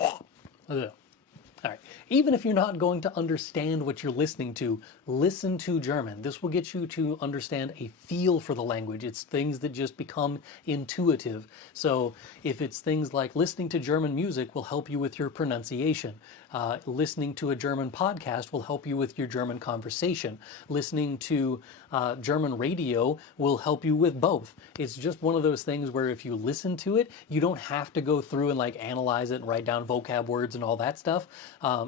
All right. Even if you're not going to understand what you're listening to, listen to German. This will get you to understand a feel for the language. It's things that just become intuitive. So if it's things like listening to German music will help you with your pronunciation. Listening to a German podcast will help you with your German conversation. Listening to German radio will help you with both. It's just one of those things where if you listen to it, you don't have to go through and like analyze it and write down vocab words and all that stuff.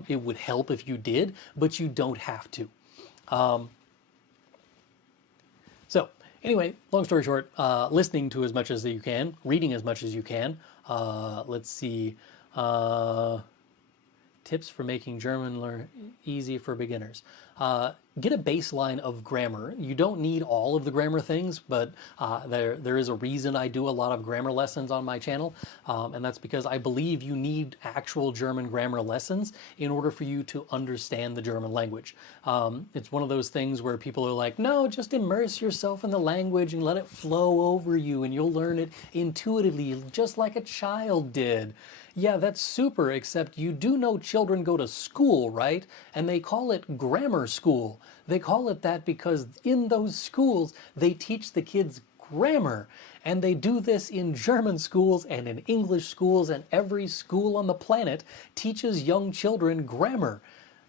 It would help if you did, but you don't have to. So anyway, long story short, listening to as much as you can, reading as much as you can. Let's see. Tips for making German learn easy for beginners. Get a baseline of grammar. You don't need all of the grammar things, but there is a reason I do a lot of grammar lessons on my channel, and that's because I believe you need actual German grammar lessons in order for you to understand the German language. It's one of those things where people are like, no, just immerse yourself in the language and let it flow over you and you'll learn it intuitively, just like a child did. Yeah, that's super, except you do know children go to school, right? And they call it grammar school. They call it that because in those schools, they teach the kids grammar. And they do this in German schools and in English schools, and every school on the planet teaches young children grammar.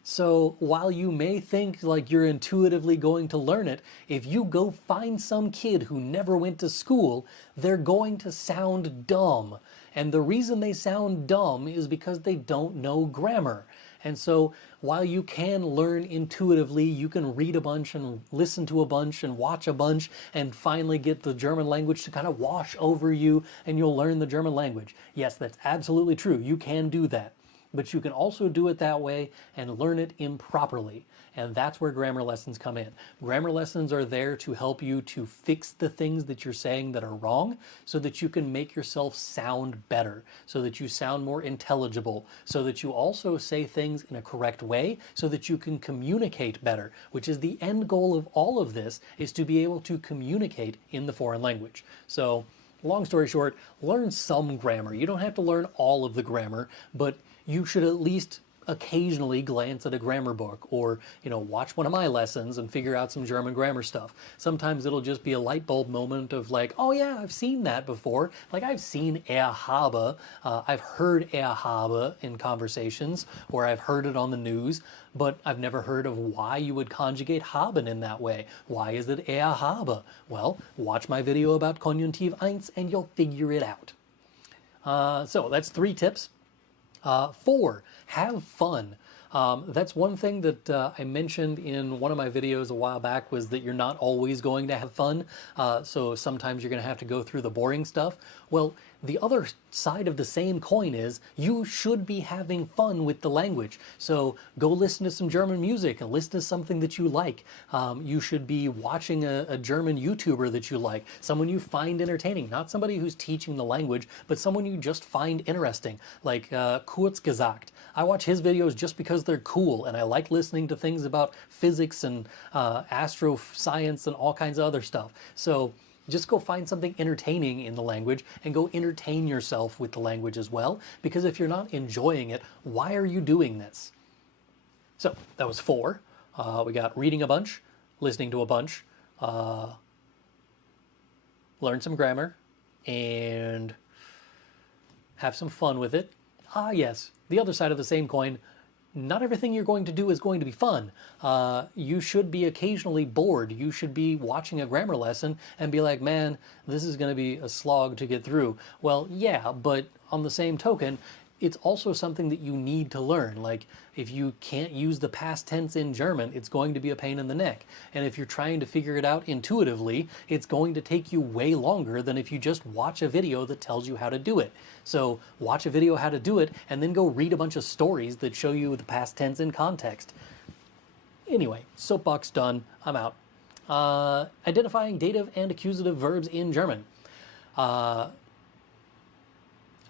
So while you may think like you're intuitively going to learn it, if you go find some kid who never went to school, they're going to sound dumb. And the reason they sound dumb is because they don't know grammar. And so while you can learn intuitively, you can read a bunch and listen to a bunch and watch a bunch and finally get the German language to kind of wash over you and you'll learn the German language. Yes, that's absolutely true. You can do that. But you can also do it that way and learn it improperly. And that's where grammar lessons come in. Grammar lessons are there to help you to fix the things that you're saying that are wrong so that you can make yourself sound better, so that you sound more intelligible, so that you also say things in a correct way so that you can communicate better, which is the end goal of all of this, is to be able to communicate in the foreign language. So long story short, learn some grammar. You don't have to learn all of the grammar, but you should at least occasionally glance at a grammar book or, watch one of my lessons and figure out some German grammar stuff. Sometimes it'll just be a light bulb moment of like, oh yeah, I've seen that before. Like I've seen er habe, I've heard er habe in conversations, or I've heard it on the news, but I've never heard of why you would conjugate haben in that way. Why is it er habe? Well, watch my video about Konjunktiv 1 and you'll figure it out. So that's 3 tips. 4, have fun. That's one thing that I mentioned in one of my videos a while back, was that you're not always going to have fun. So sometimes you're going to have to go through the boring stuff. Well, the other side of the same coin is you should be having fun with the language. So go listen to some German music and listen to something that you like. You should be watching a German YouTuber that you like, someone you find entertaining, not somebody who's teaching the language, but someone you just find interesting, like Kurz gesagt. I watch his videos just because they're cool, and I like listening to things about physics and astroscience and all kinds of other stuff. So just go find something entertaining in the language and go entertain yourself with the language as well, because if you're not enjoying it, why are you doing this? So that was 4. We got reading a bunch, listening to a bunch, learn some grammar, and have some fun with it. Ah, yes, the other side of the same coin, not everything you're going to do is going to be fun. You should be occasionally bored. You should be watching a grammar lesson and be like, man, this is going to be a slog to get through. Well, yeah, but on the same token, it's also something that you need to learn. Like, if you can't use the past tense in German, it's going to be a pain in the neck. And if you're trying to figure it out intuitively, it's going to take you way longer than if you just watch a video that tells you how to do it. So watch a video how to do it, and then go read a bunch of stories that show you the past tense in context. Anyway, soapbox done. I'm out. Identifying dative and accusative verbs in German.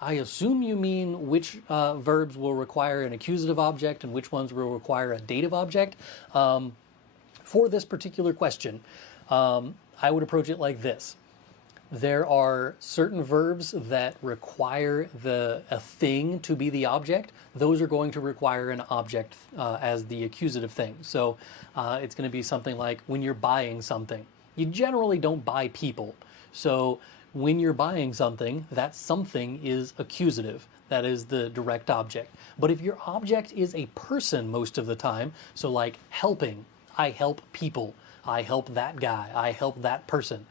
I assume you mean which verbs will require an accusative object and which ones will require a dative object. For this particular question, I would approach it like this. There are certain verbs that require a thing to be the object. Those are going to require an object as the accusative thing. So it's going to be something like when you're buying something. You generally don't buy people. So when you're buying something, that something is accusative. That is the direct object. But if your object is a person most of the time, so like helping, I help people, I help that guy, I help that person.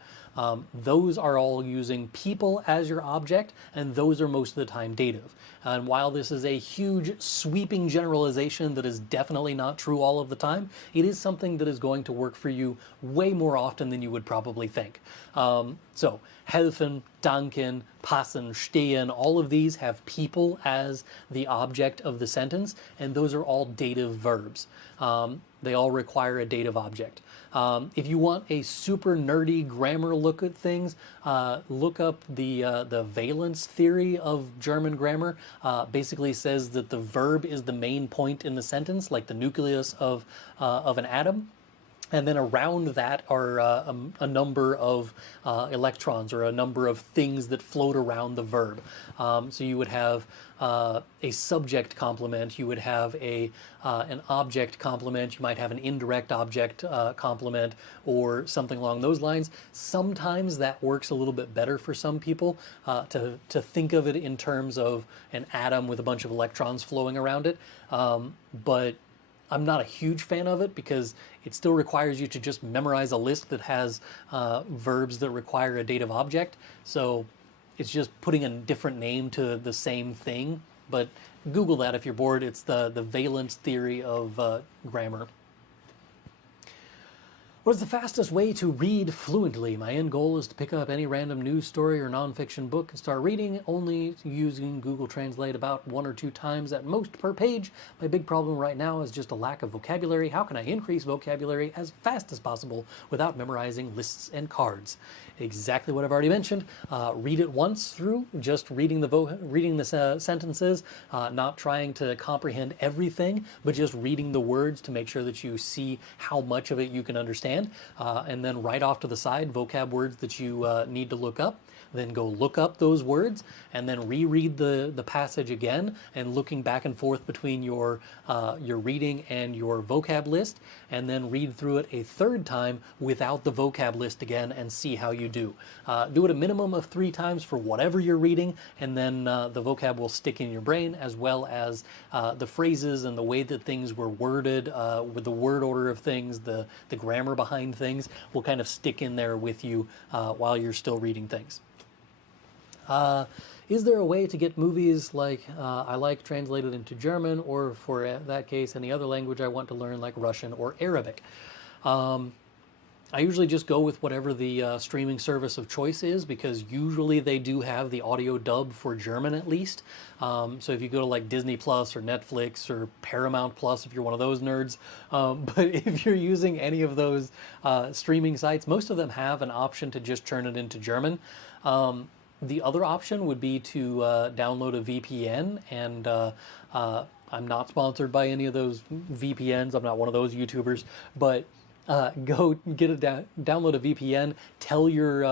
Those are all using people as your object, and those are most of the time dative. And while this is a huge sweeping generalization that is definitely not true all of the time, it is something that is going to work for you way more often than you would probably think. So helfen, danken, passen, stehen, all of these have people as the object of the sentence, and those are all dative verbs. They all require a dative object. If you want a super nerdy grammar look at things, look up the valence theory of German grammar. Basically says that the verb is the main point in the sentence, like the nucleus of an atom. And then around that are a number of electrons, or a number of things that float around the verb. So you would have a subject complement, you would have an object complement, you might have an indirect object complement, or something along those lines. Sometimes that works a little bit better for some people, to think of it in terms of an atom with a bunch of electrons flowing around it. But I'm not a huge fan of it, because it still requires you to just memorize a list that has verbs that require a dative object. So it's just putting a different name to the same thing. But Google that if you're bored. It's the valence theory of grammar. What is the fastest way to read fluently? My end goal is to pick up any random news story or nonfiction book and start reading, only using Google Translate about 1 or 2 times at most per page. My big problem right now is just a lack of vocabulary. How can I increase vocabulary as fast as possible without memorizing lists and cards? Exactly what I've already mentioned. Read it once through, just reading the sentences, not trying to comprehend everything, but just reading the words to make sure that you see how much of it you can understand. And then right off to the side, vocab words that you need to look up. Then go look up those words, and then reread the passage again, and looking back and forth between your reading and your vocab list, and then read through it a third time without the vocab list again, and see how you do. Do it a minimum of 3 times for whatever you're reading, and then the vocab will stick in your brain, as well as the phrases and the way that things were worded, with the word order of things, the grammar behind things will kind of stick in there with you while you're still reading things. Is there a way to get movies like I like translated into German, or for that case, any other language I want to learn, like Russian or Arabic? I usually just go with whatever the streaming service of choice is, because usually they do have the audio dub for German at least. So if you go to like Disney Plus or Netflix or Paramount Plus, if you're one of those nerds, but if you're using any of those streaming sites, most of them have an option to just turn it into German. The other option would be to download a VPN, and I'm not sponsored by any of those VPNs. I'm not one of those YouTubers, but go get download a VPN, tell your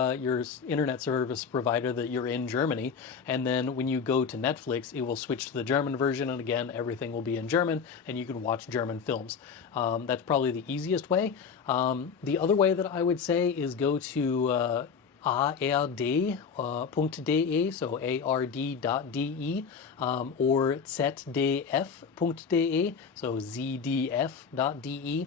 internet service provider that you're in Germany, and then when you go to Netflix, it will switch to the German version, and again, everything will be in German, and you can watch German films. That's probably the easiest way. The other way that I would say is go to ard.de, so ard.de, or zdf.de, so zdf.de.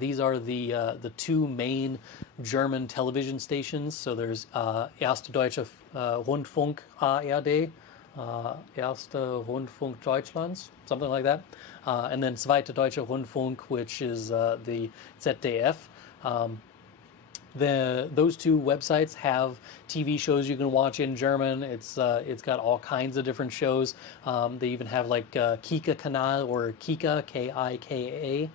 These are the two main German television stations. So there's Erste Deutsche Rundfunk ARD, Erste Rundfunk Deutschlands, something like that, and then Zweite Deutsche Rundfunk, which is the ZDF. Those two websites have TV shows you can watch in German. It's got all kinds of different shows. They even have like Kika Kanal, or Kika, Kika.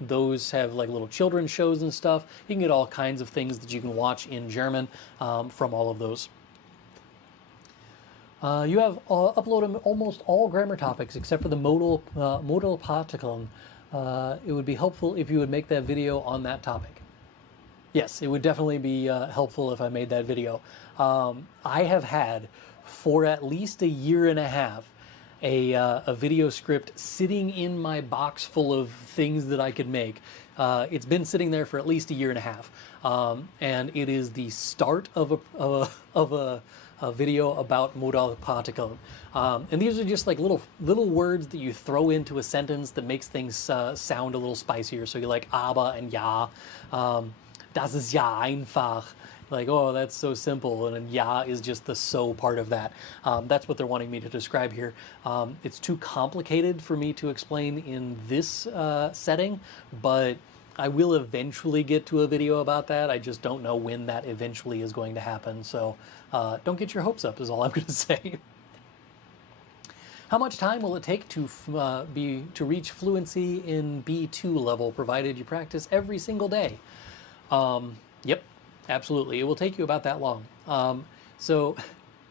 Those have like little children's shows and stuff. You can get all kinds of things that you can watch in German from all of those. You have uploaded almost all grammar topics except for the modal particle. It would be helpful if you would make that video on that topic. Yes, it would definitely be helpful if I made that video. I have had for at least a year and a half a video script sitting in my box full of things that I could make. It's been sitting there for at least a year and a half, and it is the start of a video about modal particle. And these are just like little words that you throw into a sentence that makes things sound a little spicier. So you're like aber and ja, das ist ja einfach. Like, oh, that's so simple, and then ja is just the so part of that. That's what they're wanting me to describe here. It's too complicated for me to explain in this setting, but I will eventually get to a video about that. I just don't know when that eventually is going to happen, so don't get your hopes up is all I'm going to say. How much time will it take to reach fluency in B2 level, provided you practice every single day? Yep. Absolutely. It will take you about that long. So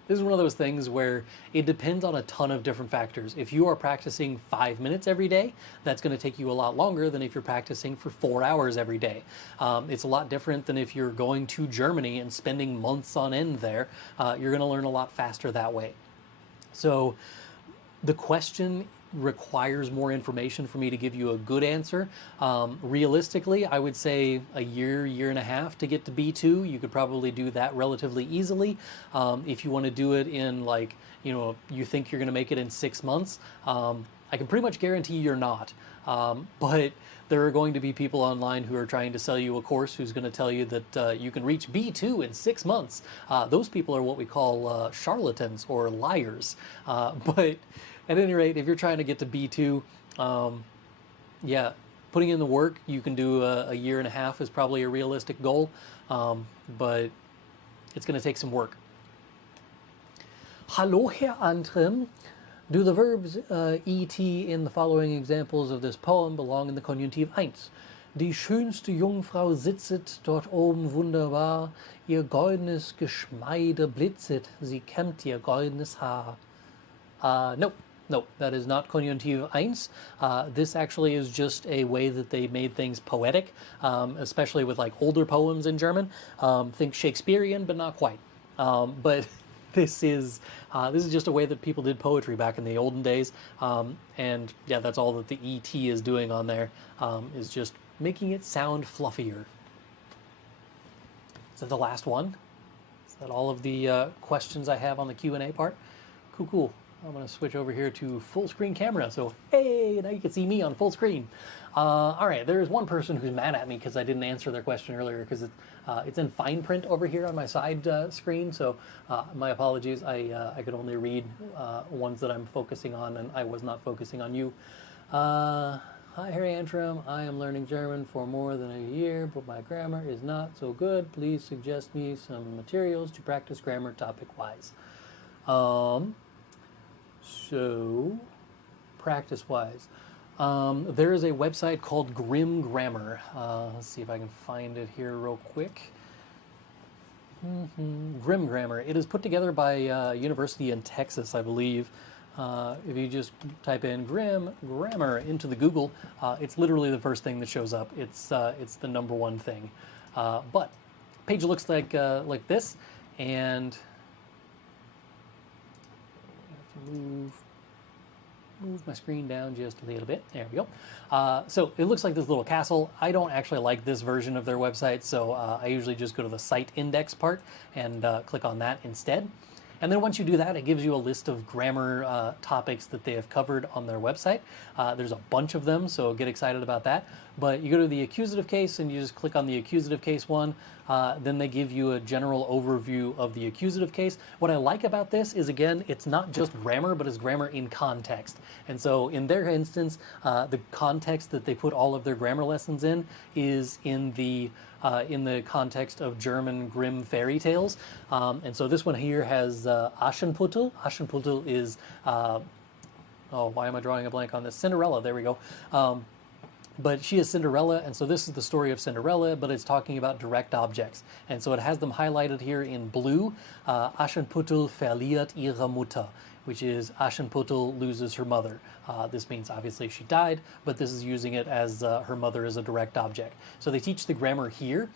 this is one of those things where it depends on a ton of different factors. If you are practicing 5 minutes every day, that's going to take you a lot longer than if you're practicing for 4 hours every day. It's a lot different than if you're going to Germany and spending months on end there. You're going to learn a lot faster that way. So the question requires more information for me to give you a good answer. Realistically, I would say a year and a half to get to B2. You could probably do that relatively easily. If you want to do it in like, you think you're going to make it in 6 months, I can pretty much guarantee you're not. But there are going to be people online who are trying to sell you a course who's going to tell you that you can reach B2 in 6 months. Those people are what we call charlatans or liars. But at any rate, if you're trying to get to B2, yeah, putting in the work, you can do a year and a half is probably a realistic goal, but it's going to take some work. Hallo, Herr Antrim. Do the verbs et in the following examples of this poem belong in the Konjunktiv 1? Die schönste Jungfrau sitzet dort oben wunderbar, ihr goldenes Geschmeide blitzet, sie kämmt ihr goldenes Haar. No, that is not Konjunktiv 1. This actually is just a way that they made things poetic, especially with like older poems in German. Think Shakespearean, but not quite. But this is just a way that people did poetry back in the olden days. And yeah, that's all that the ET is doing on there, is just making it sound fluffier. Is that the last one? Is that all of the questions I have on the Q&A part? Cool. I'm going to switch over here to full screen camera. So, hey, now you can see me on full screen. All right, there's one person who's mad at me because I didn't answer their question earlier because it's in fine print over here on my side screen. So my apologies. I could only read ones that I'm focusing on, and I was not focusing on you. Hi, Harry Antrim. I am learning German for more than a year, but my grammar is not so good. Please suggest me some materials to practice grammar topic-wise. So, practice-wise, there is a website called Grim Grammar. Let's see if I can find it here real quick. Grim Grammar. It is put together by a university in Texas, I believe. If you just type in Grim Grammar into the Google, it's literally the first thing that shows up. It's the number one thing. But page looks like this, and move my screen down just a little bit. There we go. So it looks like this little castle. I don't actually like this version of their website, so I usually just go to the site index part and click on that instead. And then once you do that, it gives you a list of grammar topics that they have covered on their website. There's a bunch of them, so get excited about that. But you go to the accusative case and you just click on the accusative case one. Then they give you a general overview of the accusative case. What I like about this is, again, it's not just grammar, but it's grammar in context. And so in their instance, the context that they put all of their grammar lessons in is in the context of German Grimm fairy tales. And so this one here has Aschenputtel. Aschenputtel is, oh, why am I drawing a blank on this? Cinderella, there we go. But she is Cinderella, and so this is the story of Cinderella, but it's talking about direct objects. And so it has them highlighted here in blue. Aschenputtel verliert ihre Mutter, which is Aschenputtel loses her mother. This means obviously she died, but this is using it as her mother as a direct object. So they teach the grammar here,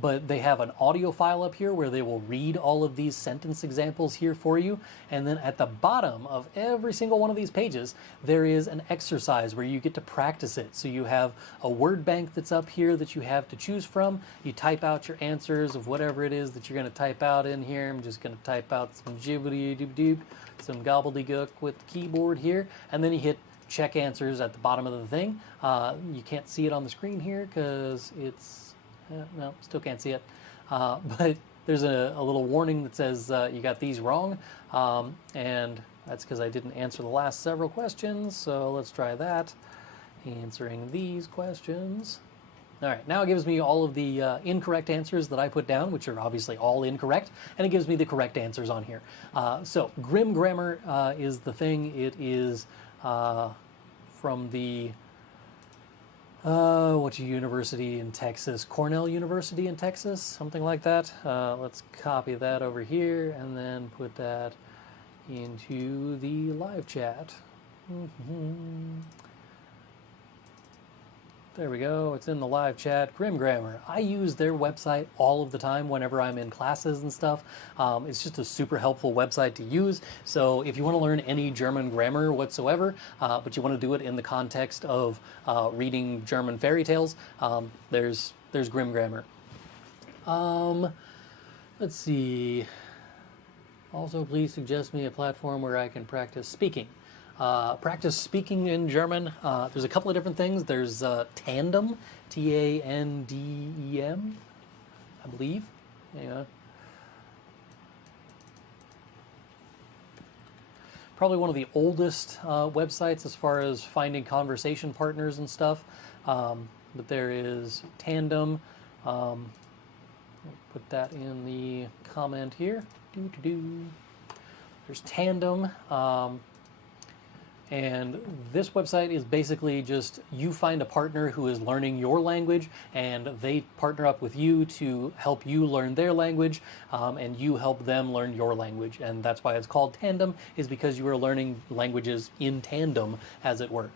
but they have an audio file up here where they will read all of these sentence examples here for you. And then at the bottom of every single one of these pages, there is an exercise where you get to practice it. So you have a word bank that's up here that you have to choose from. You type out your answers of whatever it is that you're going to type out in here. I'm just going to type out some jibbity-doop-doop, some gobbledygook with the keyboard here. And then you hit check answers at the bottom of the thing. You can't see it on the screen here because it's no, still can't see it. But there's a little warning that says you got these wrong. And that's because I didn't answer the last several questions. So let's try that. Answering these questions. All right, now it gives me all of the incorrect answers that I put down, which are obviously all incorrect. And it gives me the correct answers on here. So Grim Grammar is the thing. It is from the... what's a university in Texas? Cornell University in Texas, something like that. Let's copy that over here and then put that into the live chat. There we go. It's in the live chat. Grim Grammar. I use their website all of the time whenever I'm in classes and stuff. It's just a super helpful website to use. So if you want to learn any German grammar whatsoever, but you want to do it in the context of reading German fairy tales, there's Grim Grammar. Let's see. Also, please suggest me a platform where I can practice speaking. Practice speaking in German. There's a couple of different things. There's Tandem, Tandem, I believe. Yeah. Probably one of the oldest websites as far as finding conversation partners and stuff. But there is Tandem. I'll put that in the comment here. There's Tandem. And this website is basically just you find a partner who is learning your language, and they partner up with you to help you learn their language, and you help them learn your language. And that's why it's called Tandem, is because you are learning languages in tandem, as it were.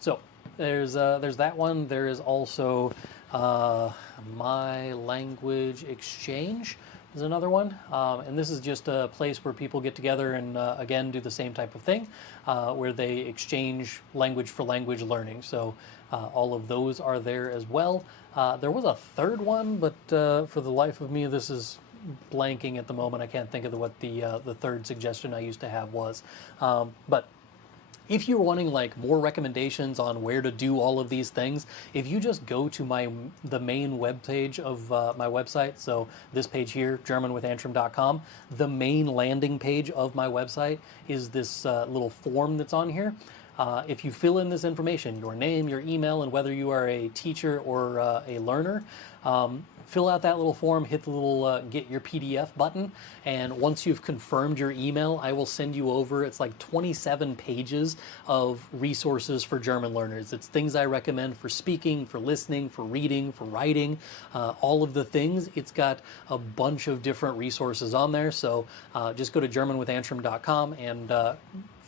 So there's that one. There is also My Language Exchange is another one, and this is just a place where people get together and again do the same type of thing, where they exchange language for language learning. So all of those are there as well. There was a third one, but for the life of me, this is blanking at the moment. I can't think of what the third suggestion I used to have was. But if you're wanting like more recommendations on where to do all of these things, if you just go to the main web page of my website, so this page here, germanwithantrim.com, the main landing page of my website is this little form that's on here. If you fill in this information, your name, your email, and whether you are a teacher or a learner, fill out that little form, hit the little get your PDF button, and once you've confirmed your email, I will send you over, it's like 27 pages of resources for German learners. It's things I recommend for speaking, for listening, for reading, for writing, all of the things. It's got a bunch of different resources on there, so just go to germanwithantrim.com and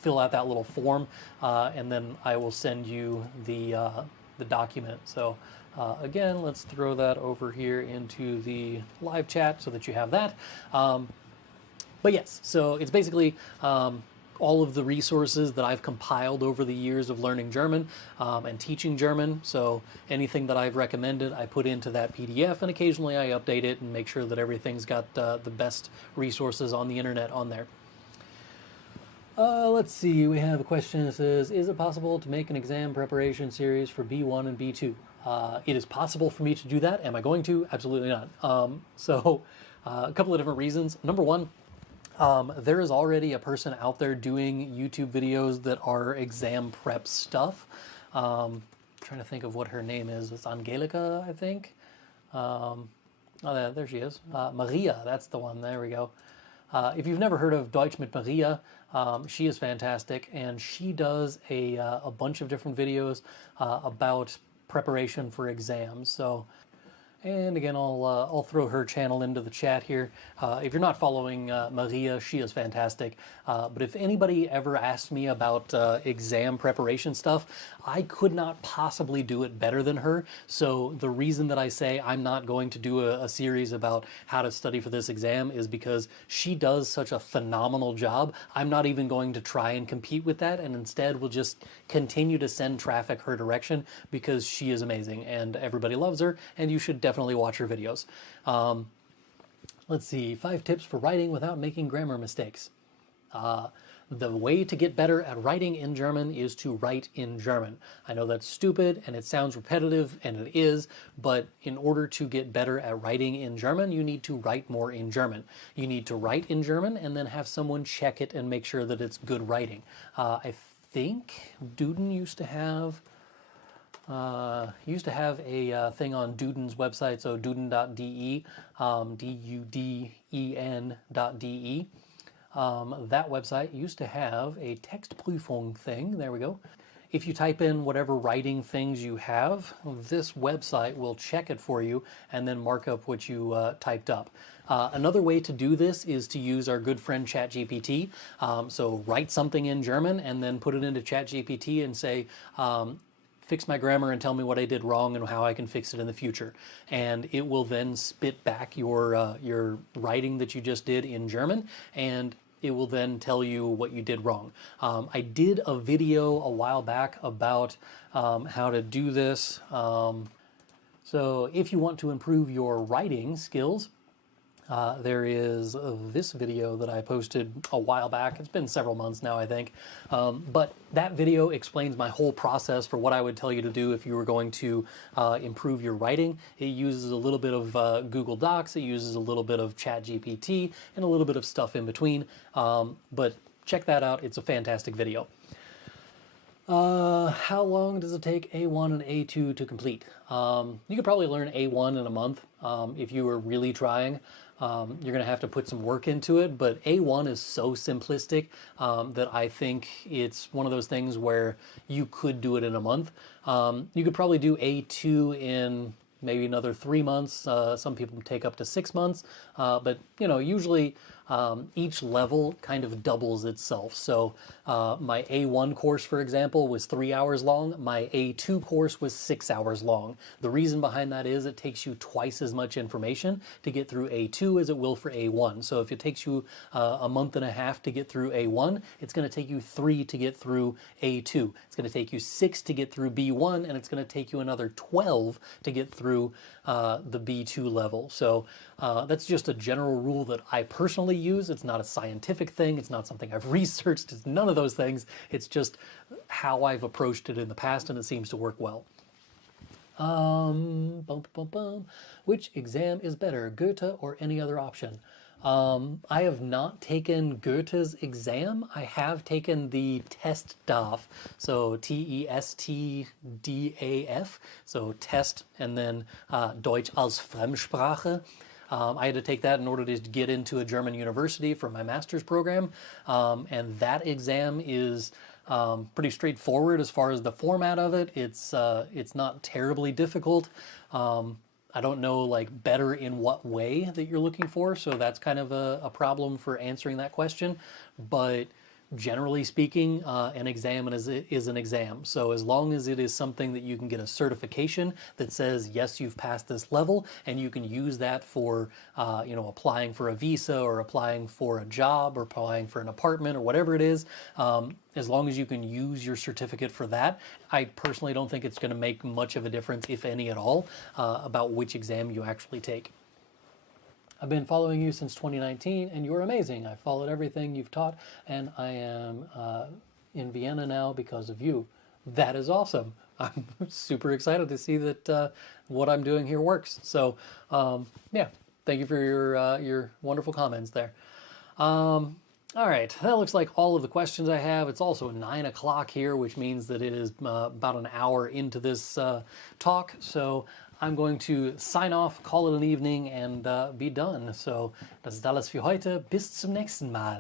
fill out that little form, and then I will send you the document. So again, let's throw that over here into the live chat so that you have that. But yes, so it's basically all of the resources that I've compiled over the years of learning German and teaching German. So anything that I've recommended, I put into that PDF, and occasionally I update it and make sure that everything's got the best resources on the internet on there. Let's see, we have a question that says, is it possible to make an exam preparation series for B1 and B2? It is possible for me to do that. Am I going to? Absolutely not. A couple of different reasons. Number one, there is already a person out there doing YouTube videos that are exam prep stuff. Trying to think of what her name is. It's Angelica, I think. Oh, there she is. Maria, that's the one. There we go. If you've never heard of Deutsch mit Maria, she is fantastic, and she does a bunch of different videos about preparation for exams. So, and again, I'll throw her channel into the chat here. If you're not following Maria, she is fantastic. But if anybody ever asked me about exam preparation stuff, I could not possibly do it better than her. So the reason that I say I'm not going to do a series about how to study for this exam is because she does such a phenomenal job. I'm not even going to try and compete with that, and instead will just continue to send traffic her direction because she is amazing and everybody loves her, and you should definitely watch her videos. Let's see, 5 tips for writing without making grammar mistakes. The way to get better at writing in German is to write in German. I know that's stupid and it sounds repetitive, and it is, but in order to get better at writing in German, you need to write more in German. You need to write in German and then have someone check it and make sure that it's good writing. I think Duden used to have a thing on Duden's website, so duden.de, duden.de. That website used to have a Textprüfung thing. There we go. If you type in whatever writing things you have, this website will check it for you and then mark up what you typed up. Another way to do this is to use our good friend ChatGPT. So write something in German and then put it into ChatGPT and say, fix my grammar and tell me what I did wrong and how I can fix it in the future. And it will then spit back your writing that you just did in German, and it will then tell you what you did wrong. I did a video a while back about how to do this. So if you want to improve your writing skills, there is this video that I posted a while back. It's been several months now, I think. But that video explains my whole process for what I would tell you to do if you were going to improve your writing. It uses a little bit of Google Docs, it uses a little bit of ChatGPT, and a little bit of stuff in between. But check that out. It's a fantastic video. How long does it take A1 and A2 to complete? You could probably learn A1 in a month if you were really trying. You're going to have to put some work into it, but A1 is so simplistic that I think it's one of those things where you could do it in a month. You could probably do A2 in maybe another 3 months. Some people take up to 6 months, but you know, usually each level kind of doubles itself. So my A1 course, for example, was 3 hours long. My A2 course was 6 hours long. The reason behind that is it takes you twice as much information to get through A2 as it will for A1. So if it takes you a month and a half to get through A1, it's going to take you 3 to get through A2. It's going to take you 6 to get through B1, and it's going to take you another 12 to get through the B2 level. So that's just a general rule that I personally use. It's not a scientific thing. It's not something I've researched. It's none of those things. It's just how I've approached it in the past, and it seems to work well. Which exam is better, Goethe or any other option? I have not taken Goethe's exam. I have taken the Testdaf, so Testdaf, so test and then Deutsch als Fremdsprache. I had to take that in order to get into a German university for my master's program, and that exam is pretty straightforward as far as the format of it. It's not terribly difficult. I don't know, like, better in what way that you're looking for, so that's kind of a problem for answering that question. But generally speaking, an exam is an exam. So as long as it is something that you can get a certification that says, yes, you've passed this level, and you can use that for, applying for a visa or applying for a job or applying for an apartment or whatever it is, as long as you can use your certificate for that, I personally don't think it's going to make much of a difference, if any at all, about which exam you actually take. I've been following you since 2019, and you're amazing. I followed everything you've taught, and I am in Vienna now because of you. That is awesome. I'm super excited to see that what I'm doing here works. So, yeah, thank you for your wonderful comments there. All right, that looks like all of the questions I have. It's also 9 o'clock here, which means that it is about an hour into this talk. So I'm going to sign off, call it an evening, and be done. So, das ist alles für heute. Bis zum nächsten Mal.